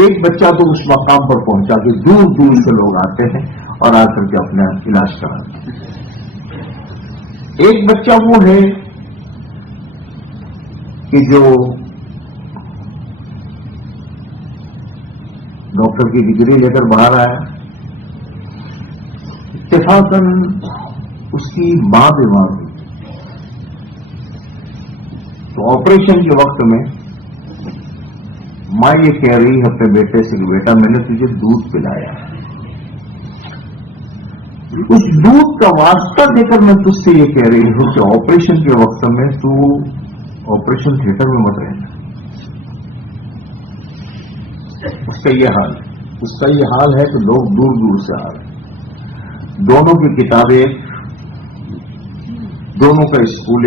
ایک بچہ تو اس مقام پر پہنچا کہ دور دور سے لوگ آتے ہیں اور آ کر کے اپنا علاج کراتے ہیں۔ ایک بچہ وہ ہے کہ جو ڈاکٹر کی ڈگری لے کر باہر آیا، اتفاقاً اس کی ماں بیمار ہوئی، تو آپریشن کے وقت میں ماں یہ کہہ رہی ہے اپنے بیٹے سے کہ بیٹا میں نے تجھے دودھ پلایا، اس دودھ کا واسطہ دے کر میں تجھ سے یہ کہہ رہی ہوں کہ آپریشن کے وقت میں تو آپریشن تھیٹر میں مت رہنا۔ اس کا یہ حال ہے کہ لوگ دور دور سے آ رہے ہیں، دونوں کی کتابیں، دونوں کا اسکول،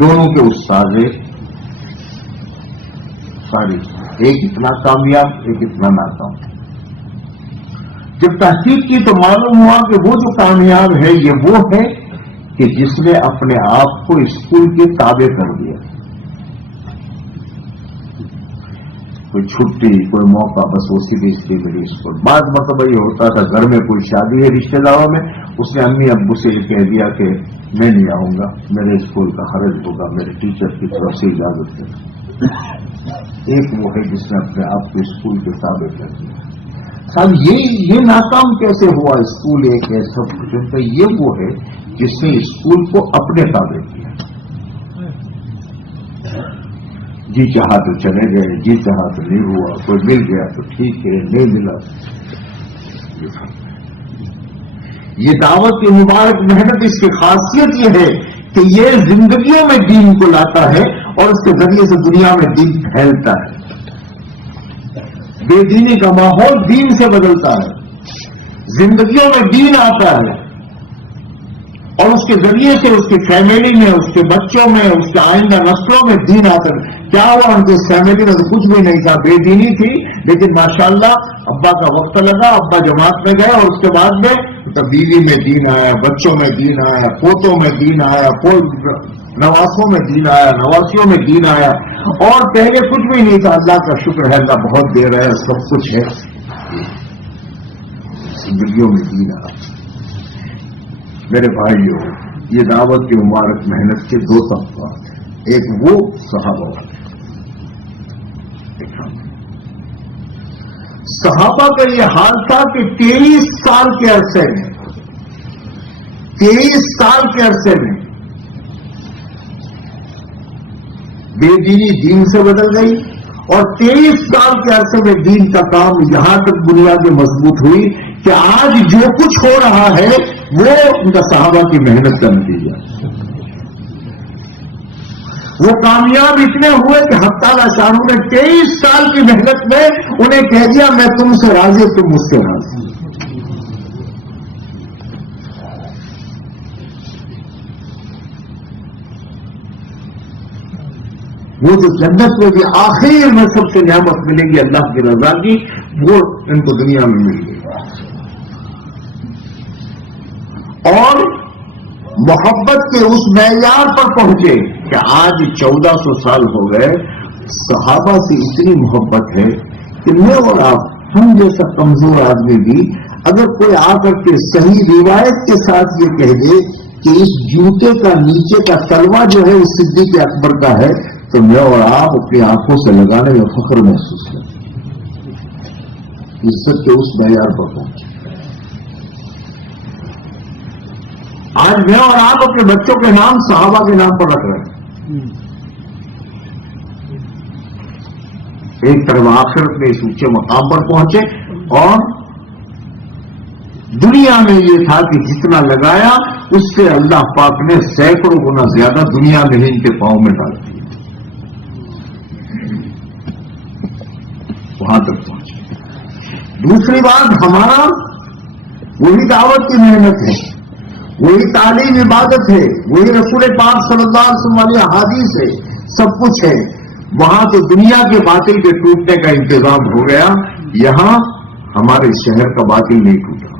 دونوں کے استاد، ساری، ایک اتنا کامیاب ایک اتنا ناکام۔ جب تحقیق کی تو معلوم ہوا کہ وہ جو کامیاب ہے یہ وہ ہے کہ جس نے اپنے آپ کو اسکول کے تابع کر دیا۔ کوئی چھٹی کوئی موقع بس وہ سیدھی میری اسکول. بعض مرتبہ یہ ہوتا تھا گھر میں کوئی شادی ہے رشتے داروں میں, اس نے امی ابو سے یہ کہہ دیا کہ میں نہیں آؤں گا, میرے اسکول کا حرج ہوگا, میرے ٹیچر کی طرف سے اجازت ہے. ایک وہ ہے جس نے اپنے آپ کو اسکول کے تابع کر دیا. صاحب یہ ناکام کیسے ہوا؟ اسکول ایک ایسا تو یہ وہ ہے جس نے اسکول کو اپنے تابع کیا. جی چاہا تو چلے گئے, جی چاہا تو نہیں ہوا, کوئی مل گیا تو ٹھیک ہے, نہیں ملا. یہ دعوت کی مبارک محنت اس کی خاصیت یہ ہے کہ یہ زندگیوں میں دین کو لاتا ہے اور اس کے ذریعے سے دنیا میں دین پھیلتا ہے. بے دینی کا ماحول دین سے بدلتا ہے, زندگیوں میں دین آتا ہے اور اس کے ذریعے سے اس کی فیملی میں, اس کے بچوں میں, اس کے آئندہ نسلوں میں دین آتا ہے. کیا ہوا ان کی فیملی میں تو کچھ بھی نہیں تھا, بے دینی تھی, لیکن ماشاءاللہ ابا کا وقت لگا, ابا جماعت میں گئے اور اس کے بعد میں بیوی میں دین آیا, بچوں میں دین آیا, پوتوں میں دین آیا, نواسوں میں دین آیا, نواسیوں میں دین آیا. اور پہلے کچھ بھی نہیں تھا. اللہ کا شکر ہے, اللہ بہت دے رہا ہے, سب کچھ ہے, زندگیوں میں دین آیا. میرے بھائیوں, یہ دعوت کی مبارک محنت کے دو طبقات ہیں. ایک وہ صحابہ والے, صحابہ کا یہ حال تھا کہ 23 سال کے عرصے میں 23 سال کے عرصے میں بے دینی دین سے بدل گئی اور 23 سال کے عرصے میں دین کا کام یہاں تک بنیادیں مضبوط ہوئی کہ آج جو کچھ ہو رہا ہے وہ ان کا صحابہ کی محنت کا نتیجہ. وہ کامیاب اتنے ہوئے کہ حق تعالیٰ شانہ نے 23 سال کی محنت میں انہیں کہہ دیا میں تم سے راضی, تم مجھ سے راضی. وہ جو جنت میں بھی آخر میں سب سے نعمت ملے گی اللہ کی رضا کی, وہ ان کو دنیا میں مل گئی. اور محبت کے اس معیار پر پہنچے کہ آج 1400 سال ہو گئے, صحابہ سے اتنی محبت ہے کہ میں اور آپ, ہم جیسا کمزور آدمی بھی اگر کوئی آ کر کے صحیح روایت کے ساتھ یہ کہہ دے کہ اس جوتے کا نیچے کا تلوا جو ہے اس صدیق اکبر کا ہے, تو میں اور آپ اپنی آنکھوں سے لگانے میں فخر محسوس کریں. عزت کے اس معیار پر پہنچے. آج میں اور آپ اپنے بچوں کے نام صحابہ کے نام پر رکھ رہے ہیں. ایک طرف آخرت میں اس اونچے مقام پر پہنچے اور دنیا میں یہ تھا کہ جتنا لگایا اس سے اللہ پاک نے سینکڑوں گنا زیادہ دنیا میں ہی ان کے پاؤں میں ڈال دیا. وہاں تک پہنچے. دوسری بات, ہمارا وہی دعوت کی محنت ہے, وہی تعلیم عبادت ہے, وہی رسول پاک صلی اللہ علیہ وسلم والی احادیث ہے, سب کچھ ہے. وہاں تو دنیا کے باطل کے ٹوٹنے کا انتظام ہو گیا, یہاں ہمارے شہر کا باطل نہیں ٹوٹا.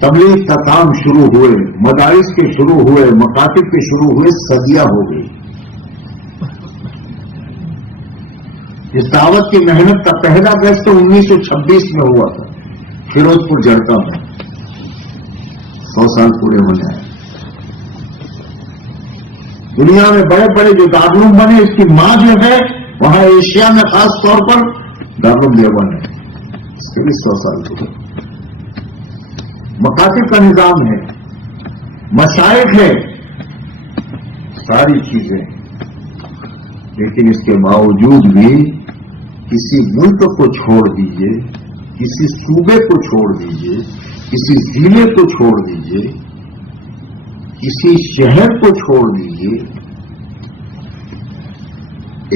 تبلیغ کا کام شروع ہوئے, مدارس کے شروع ہوئے, مکاتب کے شروع ہوئے, صدیاں ہو گئی. اس دعوت کی محنت کا پہلا بیچ تو 1926 میں ہوا تھا, فیروز پور جڑکا میں. 100 سال پورے ہونے آئے. دنیا میں بڑے بڑے جو دارالعلوم بنے, اس کی ماں جو ہے وہاں ایشیا میں خاص طور پر دارالعلوم دیوبند ہے, اس کے بھی 100 سال پورے. مکاتب کا نظام ہے, مشائخ ہے, ساری چیزیں, لیکن اس کے باوجود بھی کسی ملک کو چھوڑ دیجئے, کسی صوبے کو چھوڑ دیجئے, کسی ضلع کو چھوڑ دیجئے, کسی شہر کو چھوڑ دیجئے,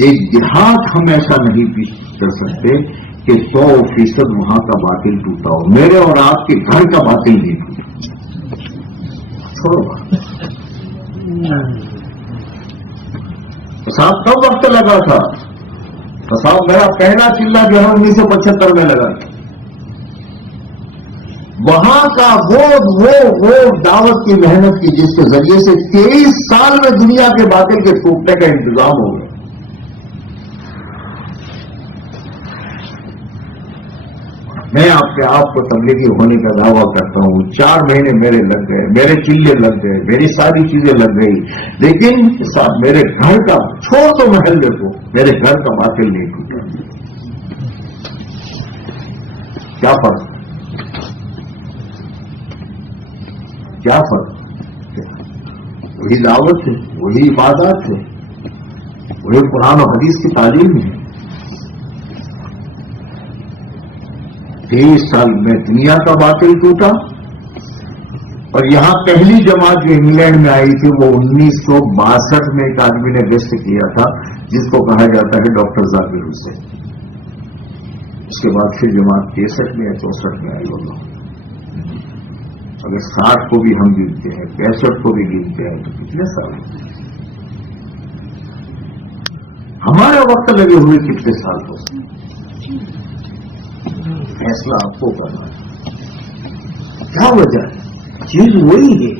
ایک دیہات ہم ایسا نہیں کر سکتے کہ 100% وہاں کا باطل ٹوٹا ہو. میرے اور آپ کے گھر کا باطل نہیں ٹوٹا. چھوڑو صاحب, کب وقت لگا تھا؟ صاحب میرا پہلا چلہ جو ہے 1975 میں لگا. وہاں کا وہ دعوت کی محنت کی جس کے ذریعے سے 23 سال میں دنیا کے باطل کے ٹوٹنے کا انتظام ہو گیا. میں اپنے آپ کو تبلیغی ہونے کا دعویٰ کرتا ہوں. 4 مہینے میرے لگ گئے, میرے چلے لگ گئے, میری ساری چیزیں لگ گئی, لیکن ساتھ میرے گھر کا چھوڑ تو محل دیکھو, میرے گھر کا باطل نہیں ٹوٹا. کیا فرق, کیا فرق؟ وہی دعوت ہے, وہی عبادات ہے, وہی قرآن و حدیث کی تعلیم ہے. 23 سال میں دنیا کا باطل ٹوٹا, اور یہاں پہلی جماعت جو انگلینڈ میں آئی تھی وہ 1962 میں ایک آدمی نے گیسٹ کیا تھا جس کو کہا جاتا ہے ڈاکٹر ذاکر حسین. اس کے بعد پھر جماعت 63 میں یا 64 میں آئی ہوگا. اگر 60 کو بھی ہم گنتے ہیں, 65 کو بھی گنتے ہیں, تو کتنے سال ہمارا وقت لگے ہوئے کتنے سال ہو سکتے؟ فیصلہ آپ کو کرنا ہے. کیا وجہ ہے؟ چیز وہی ہے.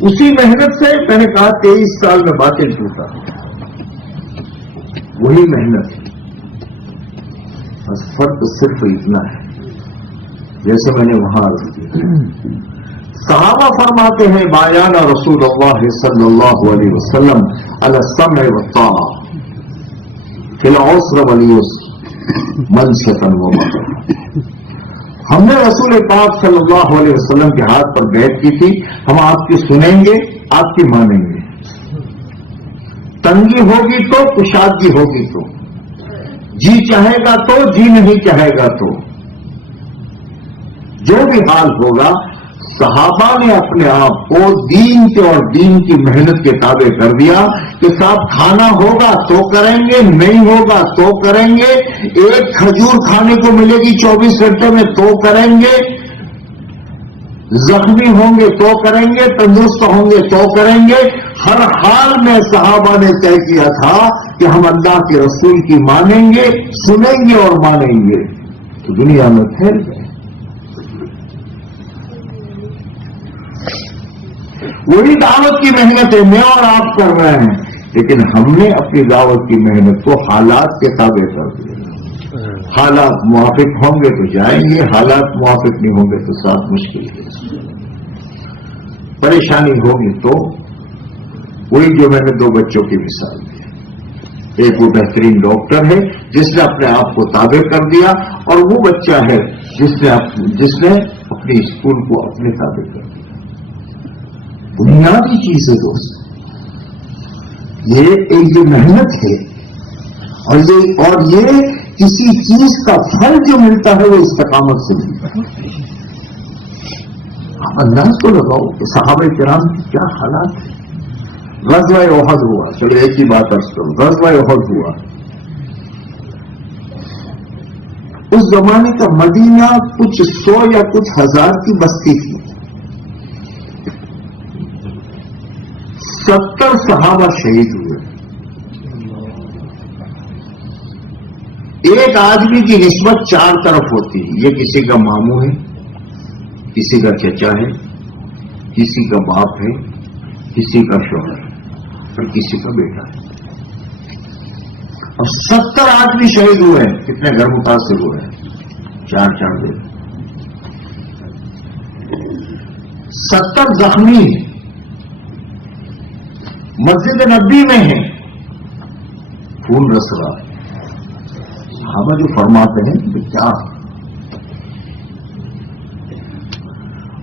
اسی محنت سے میں نے کہا 23 سال میں باطل ٹوٹا, وہی محنت ہے. بس فرق صرف اتنا ہے جیسے میں نے وہاں عرض کیا. صحابہ فرماتے ہیں بایان رسول اللہ صلی اللہ علیہ وسلم علی السمع والطاعہ فی العسر والیسر منصفاً و مطلقاً. ہم نے رسول پاک صلی اللہ علیہ وسلم کے ہاتھ پر بیعت کی تھی, ہم آپ کی سنیں گے, آپ کی مانیں گے. تنگی ہوگی تو, کشادگی ہوگی تو, جی چاہے گا تو, جی نہیں چاہے گا تو, جو بھی حال ہوگا. صحابہ نے اپنے آپ کو دین کے اور دین کی محنت کے تابع کر دیا کہ صاحب کھانا ہوگا تو کریں گے, نہیں ہوگا تو کریں گے, ایک کھجور کھانے کو ملے گی 24 گھنٹے میں تو کریں گے, زخمی ہوں گے تو کریں گے, تندرست ہوں گے تو کریں گے. ہر حال میں صحابہ نے طے کیا تھا کہ ہم اللہ کے رسول کی مانیں گے, سنیں گے اور مانیں گے. تو دنیا میں پھیل گئے. وہی دعوت کی محنت ہے, میں اور آپ کر رہے ہیں, لیکن ہم نے اپنی دعوت کی محنت کو حالات کے تابع کر دیا. حالات موافق ہوں گے تو جائیں گے, حالات موافق نہیں ہوں گے تو ساتھ مشکل ہے. پریشانی ہوگی تو وہی جو میں نے 2 بچوں کی مثال دی. ایک وہ بہترین ڈاکٹر ہے جس نے اپنے آپ کو تابع کر دیا, اور وہ بچہ ہے جس نے اپنے اسکول کو اپنے تابع کر دیا. بنیادی چیز ہے دوست, یہ محنت ہے, اور یہ کسی چیز کا پھل جو ملتا ہے وہ استقامت سے ملتا ہے. آپ انداز کو لگاؤ کہ صحابہ کرام کی کیا حالات ہیں. غزوہ احد ہوا, چلو ایک ہی بات عرض کروں, غزوہ احد ہوا. اس زمانے کا مدینہ کچھ 100 یا کچھ 1000 کی بستی تھی. 70 صحابہ شہید ہوئے. ایک آدمی کی نسبت 4 طرف ہوتی ہے. یہ کسی کا ماموں ہے, کسی کا چچا ہے, کسی کا باپ ہے, کسی کا شوہر ہے, اور کسی کا بیٹا ہے. اور 70 آدمی شہید ہوئے ہیں. کتنے گھر متاثر ہوئے ہیں؟ 4 دن. 70 زخمی ہیں, مسجد نبی میں ہیں, خون رس رہا ہے. صحابہ جو فرماتے ہیں کہ کیا,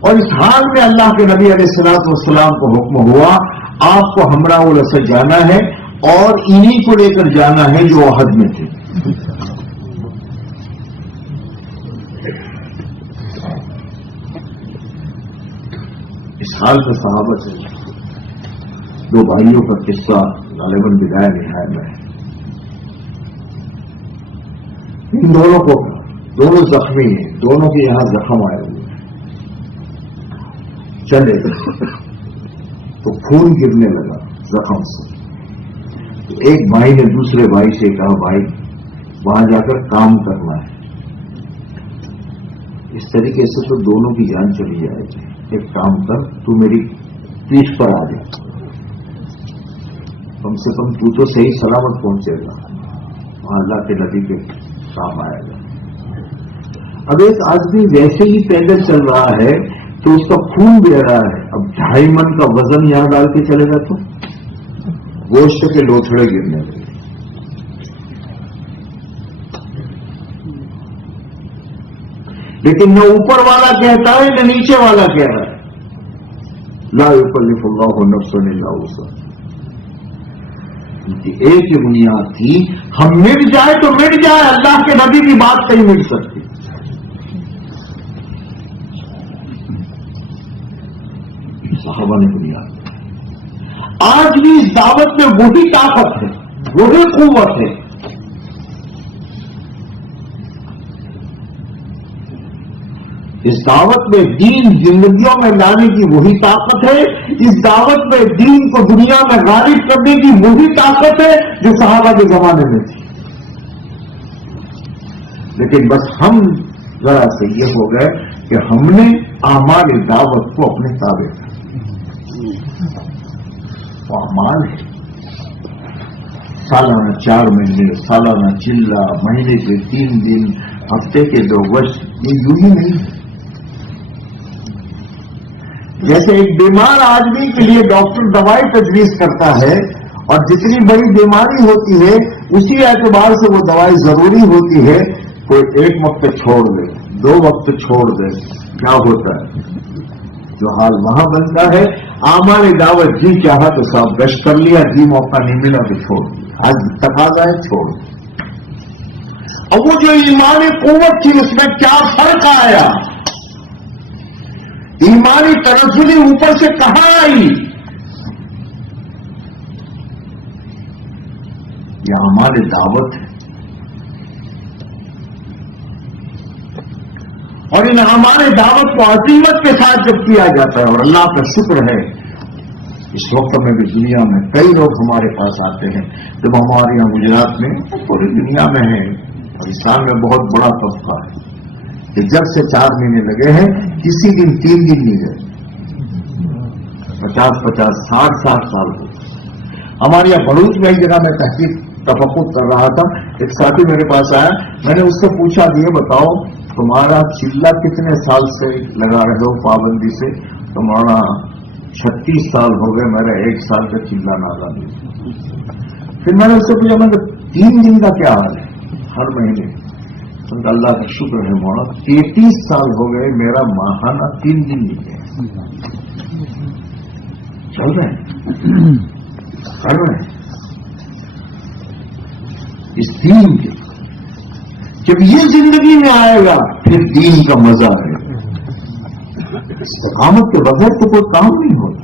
اور اس حال میں اللہ کے نبی علیہ الصلوۃ والسلام کو حکم ہوا آپ کو ہمراہ الاسد جانا ہے, اور انہی کو لے کر جانا ہے جو احد میں تھے. اس حال میں صحابہ سے 2 بھائیوں کا قصہ غالباً بدایا نہایت میں ہے. ان دونوں زخمی ہیں, دونوں کے یہاں زخم آئے ہوئے ہیں. چلے تو خون گرنے لگا زخم سے. تو ایک بھائی نے دوسرے بھائی سے کہا بھائی وہاں جا کر کام کرنا ہے. اس طریقے سے تو دونوں کی جان چلی جائے گی. ایک کام کر, تو میری پیٹھ پر آ جا, کم سے کم تو صحیح سلامت پہنچے گا, وہاں اللہ کے نبی کے کام آئے گا. اب ایک آدمی ویسے ہی پیدل چل رہا ہے تو اس کا خون بہ رہا ہے, اب 2.5 من کا وزن یہاں ڈال کے چلے گا تو گوشت کے لوتھڑے گرنے لگے. لیکن نہ اوپر والا کہتا ہے نہ نیچے والا کہہ رہا ہے, لا یکلف اللہ نفسا الا وسعها. ان کی ایک ہی بنیاد تھی, ہم مٹ جائے تو مٹ جائے, اللہ کے نبی کی بات کہیں مٹ سکتی. صحابہ نے بنیاد. آج بھی اس دعوت میں وہی طاقت ہے, وہی قوت ہے. اس دعوت میں دین زندگیوں میں لانے کی وہی طاقت ہے, اس دعوت میں دین کو دنیا میں غالب کرنے کی وہی طاقت ہے جو صحابہ کے زمانے میں تھی. لیکن بس ہم ذرا سے یہ ہو گئے کہ ہم نے اعمال دعوت کو اپنے تابع کر. اعمال ہے سالانہ 4 مہینے, سالانہ چلہ, مہینے کے 3 دن, ہفتے کے 2 گوشت, یہ یوں ہی نہیں ہے. جیسے ایک بیمار آدمی کے لیے ڈاکٹر دوائی تجویز کرتا ہے, اور جتنی بڑی بیماری ہوتی ہے اسی اعتبار سے وہ دوائی ضروری ہوتی ہے. کوئی 1 وقت چھوڑ دے, 2 وقت چھوڑ دے, کیا ہوتا ہے؟ جو حال وہاں بنتا ہے. اعمال دعوت جی چاہا تو صاحب گشت کر لیا, جی موقع نہیں ملا تو چھوڑ دیا, آج تقاضا ہے چھوڑ دیا. اب وہ جو ایمانی قوت تھی اس میں کیا فرق آیا؟ ایمانی تنزلی اوپر سے کہاں آئی؟ یہ ہمارے دعوت ہے, اور ان ہمارے دعوت کو عظیمت کے ساتھ جب کیا جاتا ہے, اور اللہ کا شکر ہے اس وقت میں بھی دنیا میں کئی لوگ ہمارے پاس آتے ہیں. جب ہمارے یہاں گجرات میں, پوری دنیا میں ہے, پاکستان میں بہت بڑا طبقہ ہے کہ جب سے 4 مہینے لگے ہیں کسی دن 3 دن نہیں گئے, 50-50, 60-60 سال ہو. ہمارے یہاں بھروچ میں ایک جگہ میں تحقیق تفقد کر رہا تھا, ایک ساتھی میرے پاس آیا, میں نے اس سے پوچھا کہ یہ بتاؤ تمہارا چلہ کتنے سال سے لگا رہے ہو پابندی سے؟ تمہارا 36 سال ہو گئے, میرا 1 سال کا چلہ نہ لگا. پھر میں نے اس سے پوچھا, میں نے 3 دن کا کیا حال ہے ہر مہینے؟ اللہ کا شکر ہے مولانا 33 سال ہو گئے, میرا ماہانہ 3 دن نہیں گیا. چل رہے ہیں, کر رہے ہیں اس دین کے. جب یہ زندگی میں آئے گا پھر دین کا مزہ ہے. استقامت کے بغیر تو کوئی کام نہیں ہوتا.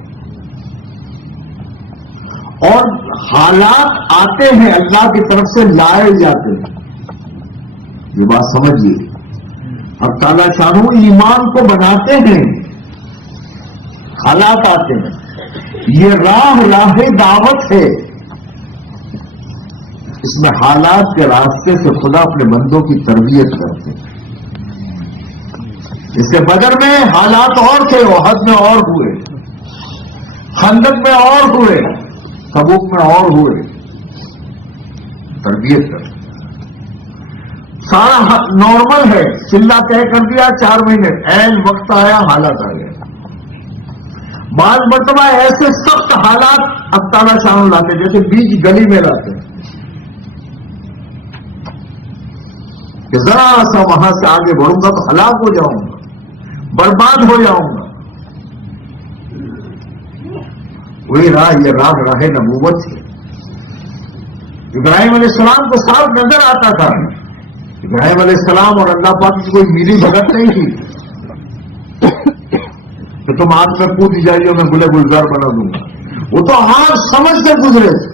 اور حالات آتے ہیں اللہ کی طرف سے لائے جاتے ہیں, یہ بات سمجھیے. اور تعالیٰ شانہ ایمان کو بناتے ہیں, حالات آتے ہیں. یہ راہ دعوت ہے, اس میں حالات کے راستے سے خدا اپنے بندوں کی تربیت کرتے ہیں. اس کے بدر میں حالات اور تھے, احد میں اور ہوئے, خندق میں اور ہوئے, تبوک میں اور ہوئے. تربیت کر سارا نارمل ہے, چلہ طے کر دیا 4 مہینے, عین وقت آیا حالات آ گئے. بعض مرتبہ ایسے سخت حالات اب تعالیٰ شان لاتے جیسے بیج گلی میں لاتے کہ ذرا سا وہاں سے آگے بڑھوں گا تو ہلاک ہو جاؤں گا, برباد ہو جاؤں گا. وہی راہ, یہ راہ نبوت ہے. ابراہیم علیہ السلام کو صاف نظر آتا تھا. ابراہیم علیہ السلام اور اللہ پاک کی کوئی میری بھگت نہیں تھی کہ تم آگ میں کود جائیے میں گلے گلزار بنا دوں گا. وہ تو ہار سمجھ سے گزرے تھے.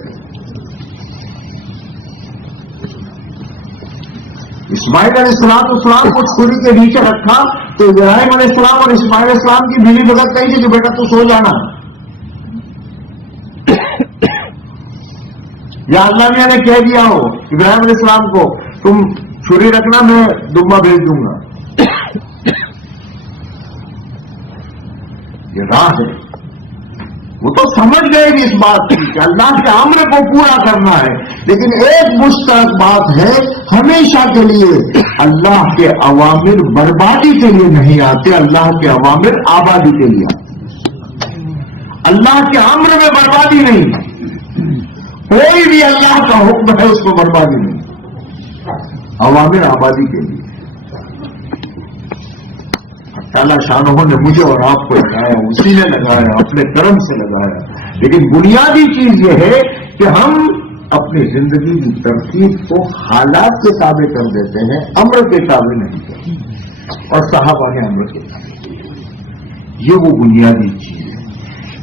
اسماعیل علیہ السلام کو چھری کے نیچے رکھا تو ابراہیم علیہ السلام اور اسماعیل علیہ السلام کی میری بھگت کہی تھی کہ بیٹا تو سو جانا, یا اللہ میاں نے کہہ دیا ہو ابراہیم علیہ السلام کو تم چھری رکھنا, میں دمبا بھیج دوں گا. یہ راہ ہے. وہ تو سمجھ گئے بھی اس بات کی کہ اللہ کے امر کو پورا کرنا ہے، لیکن ایک مشترک بات ہے، ہمیشہ کے لیے اللہ کے اوامر بربادی کے لیے نہیں آتے، اللہ کے اوامر آبادی کے لیے آتے. اللہ کے امر میں بربادی نہیں، کوئی بھی اللہ کا حکم ہے اس کو بربادی نہیں، اوامر آبادی کے لیے. تعالیٰ شانہ نے مجھے اور آپ کو لگایا، اسی نے لگایا، اپنے کرم سے لگایا. لیکن بنیادی چیز یہ ہے کہ ہم اپنی زندگی کی ترتیب کو حالات کے تابع کر دیتے ہیں، امر کے تابع نہیں کرتے، اور صحابہ نے امر کے تابع. یہ وہ بنیادی چیز ہے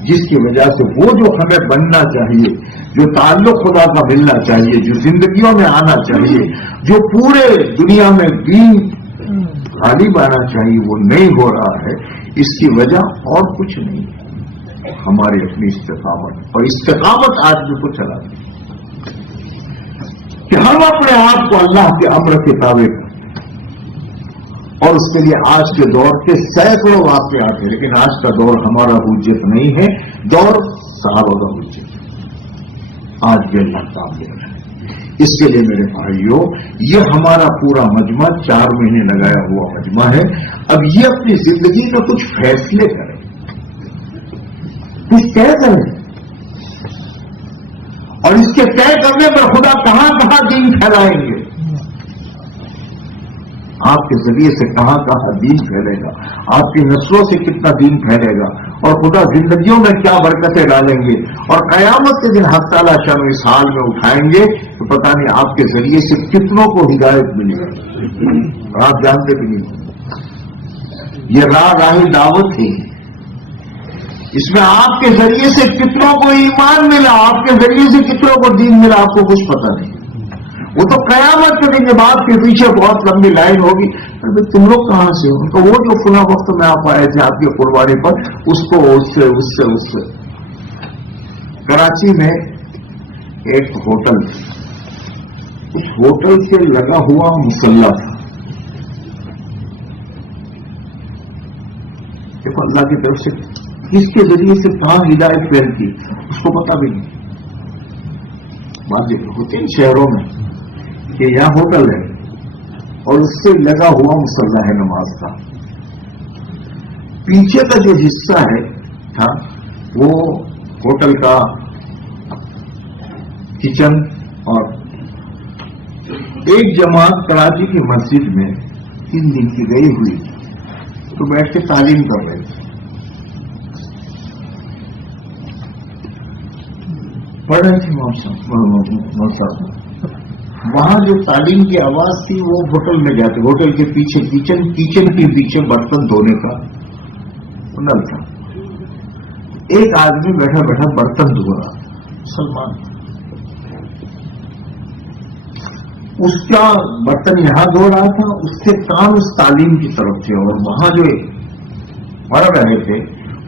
جس کی وجہ سے وہ جو ہمیں بننا چاہیے، جو تعلق خدا کا ملنا چاہیے، جو زندگیوں میں آنا چاہیے، جو پورے دنیا میں دین غالب آنا چاہیے، وہ نہیں ہو رہا ہے. اس کی وجہ اور کچھ نہیں ہے، ہماری اپنی استقامت. اور استقامت آدمی کو چلا دی کہ ہم اپنے آپ کو اللہ کے امر کے تابع کریں. اور اس کے لیے آج کے دور کے سینکڑوں واقعات ہیں، لیکن آج کا دور ہمارا حجت نہیں ہے، دور صحابہ کا حجت ہے. آج بھی اللہ کام دے رہا ہے. اس کے لیے میرے بھائیوں، یہ ہمارا پورا مجمع 4 مہینے لگایا ہوا مجمع ہے. اب یہ اپنی زندگی میں کچھ فیصلے کریں، کچھ طے کریں، اور اس کے طے کرنے پر خدا کہاں کہاں دین پھیلائیں گے، آپ کے ذریعے سے کہاں کہاں دین پھیلے گا، آپ کی نسلوں سے کتنا دین پھیلے گا، اور خدا زندگیوں میں کیا برکتیں ڈالیں گے. اور قیامت کے دن حق تعالیٰ شان اس حال میں اٹھائیں گے تو پتہ نہیں آپ کے ذریعے سے کتنوں کو ہدایت ملے گی، اور آپ جانتے بھی نہیں. یہ راہ دعوت تھی، اس میں آپ کے ذریعے سے کتنوں کو ایمان ملا، آپ کے ذریعے سے کتنوں کو دین ملا، آپ کو کچھ پتہ نہیں. وہ تو قیامت کے دن جب آپ کے پیچھے بہت لمبی لائن ہوگی، تم لوگ کہاں سے ہو؟ تو وہ جو فلاں وقت میں آپ آئے تھے آپ کی قربانی پر، اس کو اس سے کراچی میں ایک ہوٹل، اس ہوٹل سے لگا ہوا مسلح تھا. دیکھو اللہ کی طرف سے کس کے ذریعے سے کہاں ہدایت پھیلتی اس کو پتا بھی نہیں. بات ہوتی ہے شہروں میں کہ یہاں ہوٹل ہے اور اس سے لگا ہوا مسلح ہے نماز کا. پیچھے کا جو حصہ ہے تھا وہ ہوٹل کا کچن، اور ایک جماعت کراچی کی مسجد میں 3 دن کی گئی ہوئی تو بیٹھ کے تعلیم کر رہے تھے، پڑھ رہے تھے موسم. وہاں جو تعلیم کی آواز تھی وہ ہوٹل میں جاتے، ہوٹل کے پیچھے کچن کے پیچھے برتن دھونے کا نل تھا. ایک آدمی بیٹھا بیٹھا برتن دھو رہا، مسلمان. اس کا برتن یہاں دھو رہا تھا، اس کے کام اس تعلیم کی طرف تھے. اور وہاں جو پڑھ رہے تھے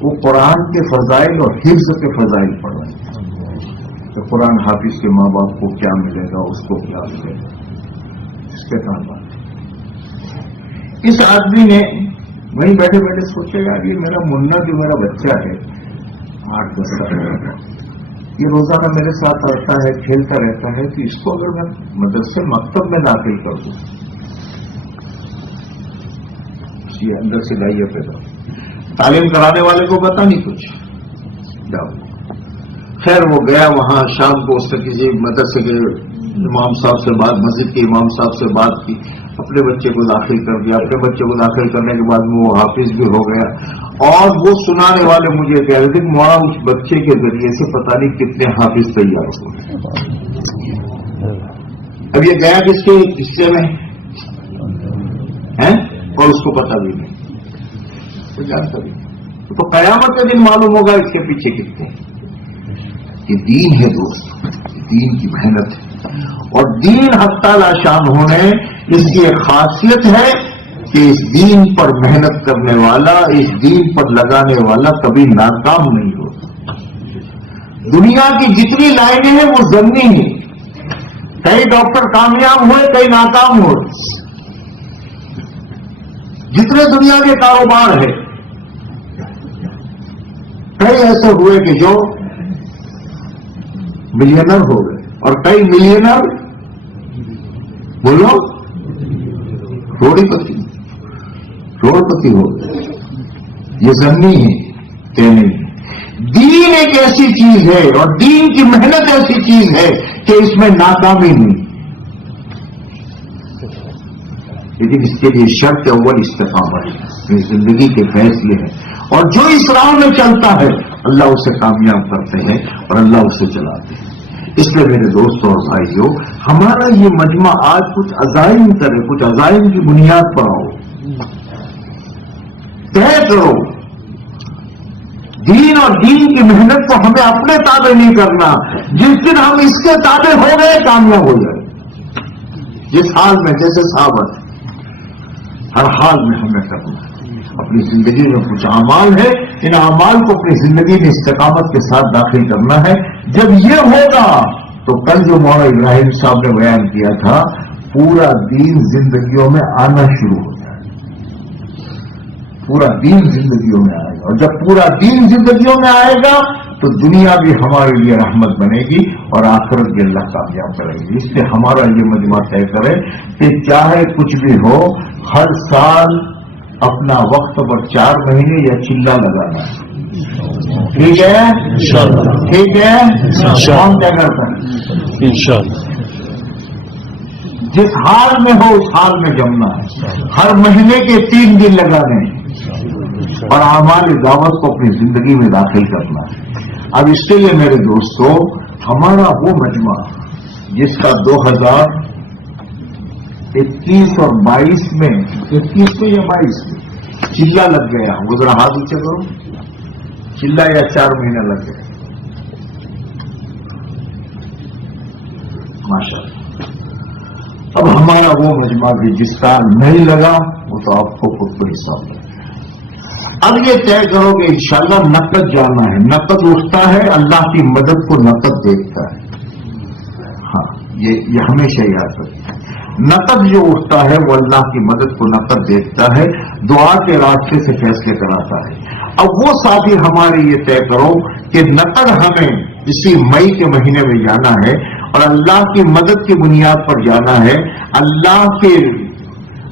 وہ قرآن کے فضائل اور حفظ کے فضائل پڑھ رہے تھے کہ قرآن حافظ کے ماں باپ کو کیا ملے گا، اس کو کیا ملے گا، اس کے کام بات. اس آدمی نے وہیں بیٹھے بیٹھے سوچا یار یہ میرا منا جو میرا بچہ ہے 8-10 سال کا، یہ روزانہ میرے ساتھ آتا ہے، کھیلتا رہتا ہے، کہ اس کو اگر میں مدرسے مکتب میں داخل کر دوں، یہ اندر سے لائیے پیدا. تعلیم کرانے والے کو پتا نہیں کچھ، جاؤ. خیر وہ گیا وہاں، شام کو اس سے کسی مدرسے کے امام صاحب سے بات، مسجد کے امام صاحب سے بات کی، اپنے بچے کو داخل کر دیا. اپنے بچے کو داخل کرنے کے بعد وہ حافظ بھی ہو گیا. اور وہ سنانے والے مجھے کہہ رہے تھے کہ مولانا اس بچے کے ذریعے سے پتہ نہیں کتنے حافظ تیار ہو. اب یہ گیا کس کے حصے میں ہے اور اس کو پتہ بھی نہیں، تو جانتا بھی نہیں. تو قیامت کے دن معلوم ہوگا اس کے پیچھے کتنے. یہ دین ہے دوست، دین کی محنت ہے. اور دین حق تعالی شان ہونے اس کی ایک خاصیت ہے کہ اس دین پر محنت کرنے والا، اس دین پر لگانے والا کبھی ناکام نہیں ہوتا. دنیا کی جتنی لائنیں ہیں وہ ضمنی ہیں، کئی ڈاکٹر کامیاب ہوئے کئی ناکام ہوئے. جتنے دنیا کے کاروبار ہے کئی ایسے ہوئے کہ جو ملینر ہو گئے اور کئی ملینر بولو کروڑپتی ہو گئے. یہ ضمنی ہے کہ نہیں. دین ایک ایسی چیز ہے اور دین کی محنت ایسی چیز ہے کہ اس میں ناکامی نہیں، لیکن اس کے لیے شرط اول استقامت ہے. زندگی کے فیصلے ہیں اور جو اس راہ میں چلتا ہے اللہ اسے کامیاب کرتے ہیں اور اللہ اسے چلاتے ہیں. اس لیے میرے دوستوں اور بھائیوں، ہمارا یہ مجمع آج کچھ عزائم کرے، کچھ عزائم کی بنیاد پر آؤ، طے کرو. دین اور دین کی محنت کو ہمیں اپنے تابع نہیں کرنا. جس دن ہم اس کے تابع ہو گئے کامیاب ہو جائے. جس حال میں جیسے صحابت ہر حال میں ہمیں کرنا ہے. اپنی زندگی میں کچھ اعمال ہے، ان اعمال کو اپنی زندگی میں استقامت کے ساتھ داخل کرنا ہے. جب یہ ہوگا تو کل جو مولانا ابراہیم صاحب نے بیان کیا تھا، پورا دین زندگیوں میں آنا شروع ہو جائے. پورا دین زندگیوں میں آئے گا اور جب پورا دین زندگیوں میں آئے گا تو دنیا بھی ہمارے لیے رحمت بنے گی اور آخرت بھی اللہ کامیاب کرے گی. اس لیے ہمارا یہ مجمع طے کرے کہ چاہے کچھ بھی ہو، ہر سال اپنا وقت پر 4 مہینے یا چلہ لگانا ہے. ٹھیک ہے؟ ٹھیک ہے. کون کیا کرتا ہے؟ انشاءاللہ جس حال میں ہو اس حال میں جمنا ہے. ہر مہینے کے 3 دن لگانے ہیں اور اعمال دعوت کو اپنی زندگی میں داخل کرنا ہے. اب اس کے لیے میرے دوستوں، ہمارا وہ مجمع جس کا 2021 اور 22 میں 21 میں یا 22 میں چلہ لگ گیا، وہ ذرا ہاتھ اونچے کرو. چلہ یا 4 مہینے لگ گئے. ماشاءاللہ. اب ہمارا وہ مجمع بھی جس کا نہیں لگا وہ تو آپ کو خود کو حساب ہے. اب یہ طے کرو کہ انشاءاللہ نقد جانا ہے. نقد اٹھتا ہے، اللہ کی مدد کو نقد دیکھتا ہے. ہاں یہ ہمیشہ یاد رکھیں. نقد جو اٹھتا ہے وہ اللہ کی مدد کو نقد دیکھتا ہے، دعا کے راستے سے فیصلے کراتا ہے. اب وہ ساتھی ہمارے یہ طے کرو کہ نقد ہمیں اسی مئی کے مہینے میں جانا ہے اور اللہ کی مدد کی بنیاد پر جانا ہے.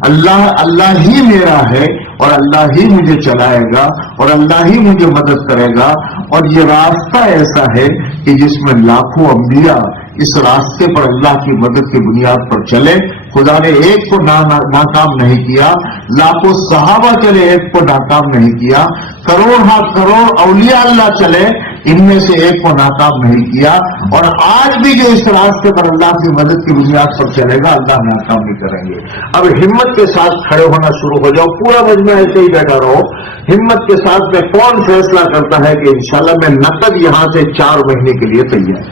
اللہ ہی میرا ہے اور اللہ ہی مجھے چلائے گا اور اللہ ہی مجھے مدد کرے گا. اور یہ راستہ ایسا ہے کہ جس میں لاکھوں انبیاء اس راستے پر اللہ کی مدد کی بنیاد پر چلے. خدا نے ایک کو ناکام نہیں کیا، لاکھوں صحابہ چلے ایک کو ناکام نہیں کیا، کروڑ اولیاء اللہ چلے ان میں سے ایک کو ناکام نہیں کیا. اور آج بھی جو اس راستے پر اللہ کی مدد کی بنیاد پر چلے گا اللہ ناکام نہیں کریں گے. اب ہمت کے ساتھ کھڑے ہونا شروع ہو جاؤ. پورا مجمع ایسے ہی بیٹھا رہو. ہمت کے ساتھ میں کون فیصلہ کرتا ہے کہ انشاءاللہ میں نقد یہاں سے 4 مہینے کے لیے تیار.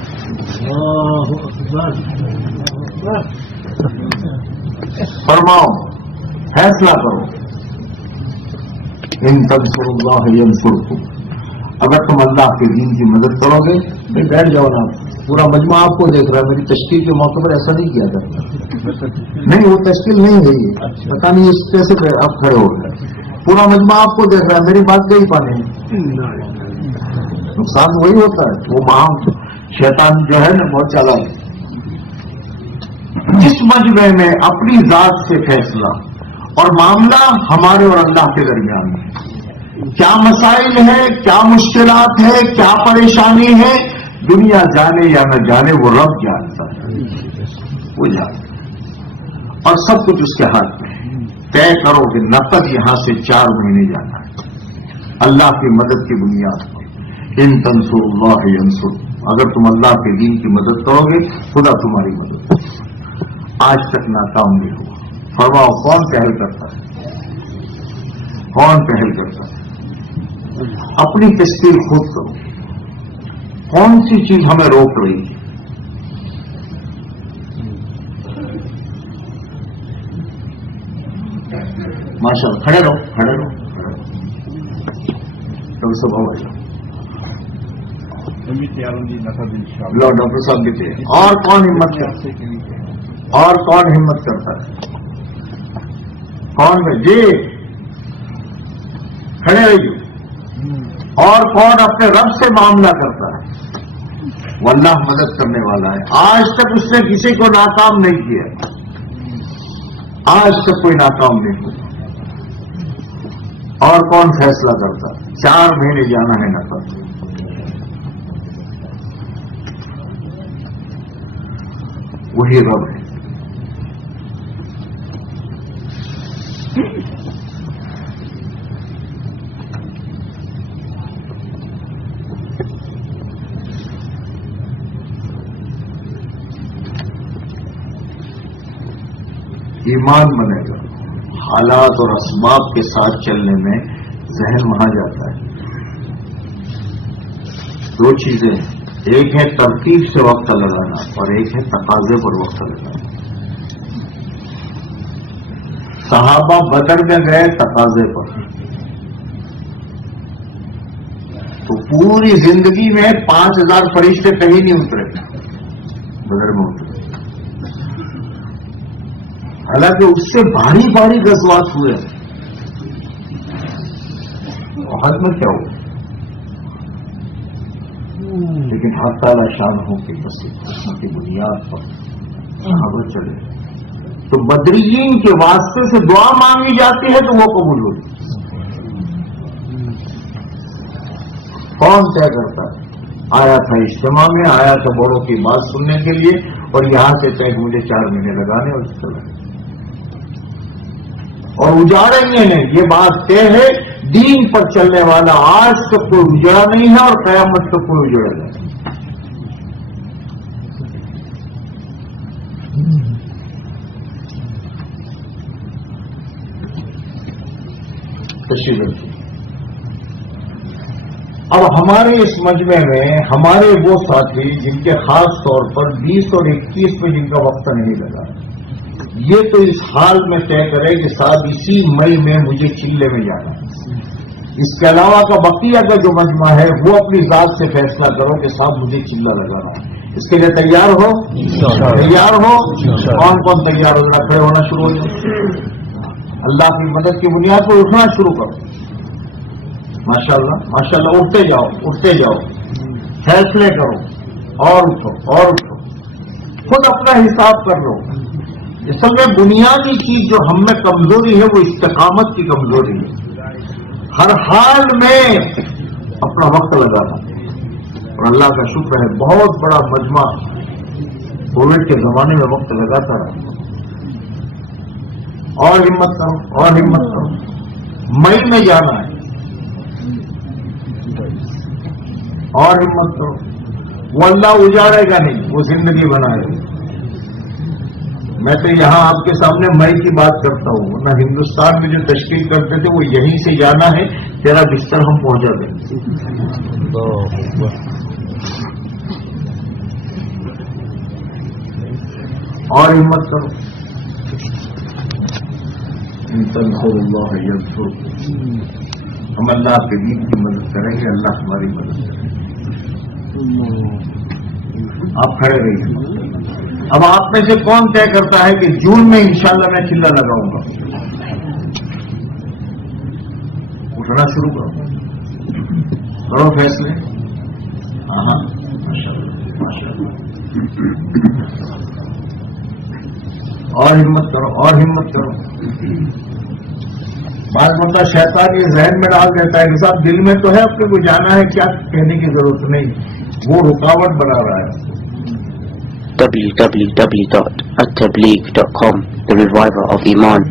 فرماؤ، فیصلہ کرو. ان تنصروا اللہ ینصرکم. اگر تم اللہ کے دین کی مدد کرو گے. نہیں بیٹھ جاؤ نا، پورا مجمع آپ کو دیکھ رہا ہے. میری تشکیل کے موقع پر ایسا نہیں کیا کرتا. نہیں وہ تشکیل نہیں ہے، یہ پتا نہیں اس کیسے آپ کھڑے ہو گئے. پورا مجمع آپ کو دیکھ رہا ہے. میری بات گئی پانے نقصان وہی ہوتا ہے. وہ مہا شیطان جو ہے نا بہت چالاک ہے. جس مجمع میں اپنی ذات سے فیصلہ اور معاملہ ہمارے اور اللہ کے درمیان ہے. کیا مسائل ہے، کیا مشکلات ہے، کیا پریشانی ہے، دنیا جانے یا نہ جانے وہ رب جانتا ہے. وہ جانتا ہے اور سب کچھ اس کے ہاتھ میں ہے. طے کرو کہ نقد یہاں سے 4 مہینے جانا ہے اللہ کی مدد کی بنیاد پر. ان تنصروا اللہ ینصرکم. اگر تم اللہ کے دین کی مدد کرو گے خدا تمہاری مدد کرے. آج تک ناکام نہیں ہوا. فرماؤ کون پہل کرتا ہے؟ کون پہل کرتا ہے؟ اپنی تشکیل خود کرو. کون سی چیز ہمیں روک رہی ہے؟ ماشاء اللہ کھڑے رہو. ڈاکٹر صاحب لو ڈاکٹر صاحب دیتے. اور کون ہمت کرتا ہے؟ اور کون ہمت کرتا ہے؟ کون ہے جی؟ کھڑے رہیے. اور کون اپنے رب سے معاملہ کرتا ہے وہ اللہ مدد کرنے والا ہے. آج تک اس نے کسی کو ناکام نہیں کیا, آج تک کوئی ناکام نہیں ہوا. اور کون فیصلہ کرتا؟ 4 مہینے جانا ہے نفر, وہی رب ہے. ایمان بنے گا. حالات اور اسباب کے ساتھ چلنے میں ذہن وہاں جاتا ہے. 2 چیزیں ہیں, ایک ہے ترتیب سے وقت لگانا اور ایک ہے تقاضے پر وقت لگانا. صحابہ بدر میں گئے تقاضے پر, تو پوری زندگی میں 5000 فرشتے کہیں نہیں اترے, بدر میں اترے. حالانکہ اس سے بھاری بھاری غزوات ہوئے. احد میں کیا ہوا, لیکن حق تعالی شان ہو کے بس کی بنیاد پر صحابہ چلے. تو بدریین کے واسطے سے دعا مانگی جاتی ہے تو وہ قبول ہوتی. کون طے کرتا ہے؟ آیا تھا اجتماع میں, آیا تھا بڑوں کی بات سننے کے لیے, اور یہاں سے طے مجھے 4 مہینے لگانے اور چلا. اور اجاڑیں گے نہیں, یہ بات طے ہے. دین پر چلنے والا آج تک کوئی اجڑا نہیں ہے اور قیامت تک کوئی اجڑے گا. اب ہمارے اس مجمع میں ہمارے وہ ساتھی جن کے خاص طور پر 20 اور 21 میں جن کا وقت نہیں لگا, یہ تو اس حال میں طے کرے کہ صاحب اسی مئی میں مجھے چلے میں جانا ہے. اس کے علاوہ کا بقیہ کا جو مجمع ہے وہ اپنی ذات سے فیصلہ کرو کہ صاحب مجھے چلہ لگانا ہے. اس کے لیے تیار ہو؟ تیار ہو؟ کون کون تیار ہو؟ کھڑے ہونا شروع ہو جائے. اللہ کی مدد کی بنیاد پر اٹھنا شروع کرو. ماشاءاللہ ماشاءاللہ, اٹھتے جاؤ اٹھتے جاؤ, فیصلے کرو, اور اٹھو اور اٹھو. خود اپنا حساب کر لو. اصل میں بنیادی چیز جو ہم میں کمزوری ہے وہ استقامت کی کمزوری ہے. ہر حال میں اپنا وقت لگانا. اور اللہ کا شکر ہے بہت بڑا مجمع کووڈ کے زمانے میں وقت لگاتا رہا. اور ہمت کرو اور ہمت کرو. مئی میں جانا ہے اور ہمت کرو. وہ اللہ اجاڑے گا نہیں, وہ زندگی بنائے گا. میں تو یہاں آپ کے سامنے مئی کی بات کرتا ہوں, ورنہ ہندوستان میں جو تشکیل کرتے تھے وہ یہیں سے جانا ہے, تیرا بستر ہم پہنچا دیں. اور ہمت کرو. اللہ ہم اللہ کے دین کی مدد کریں گے, اللہ ہماری مدد کرے گا. آپ کھڑے رہیے. اب آپ میں سے کون طے کرتا ہے کہ جون میں انشاءاللہ میں چلہ لگاؤں گا؟ اٹھنا شروع کرو, کرو فیصلے. ہاں اور ہمت کرو اور ہمت کرو. بعض بندہ شیطان یہ ذہن میں ڈال دیتا ہے کہ صاحب دل میں تو ہے اپنے کو جانا ہے, کیا کہنے کی ضرورت نہیں, وہ رکاوٹ بنا رہا ہے. www.attableek.com The Reviver of Iman.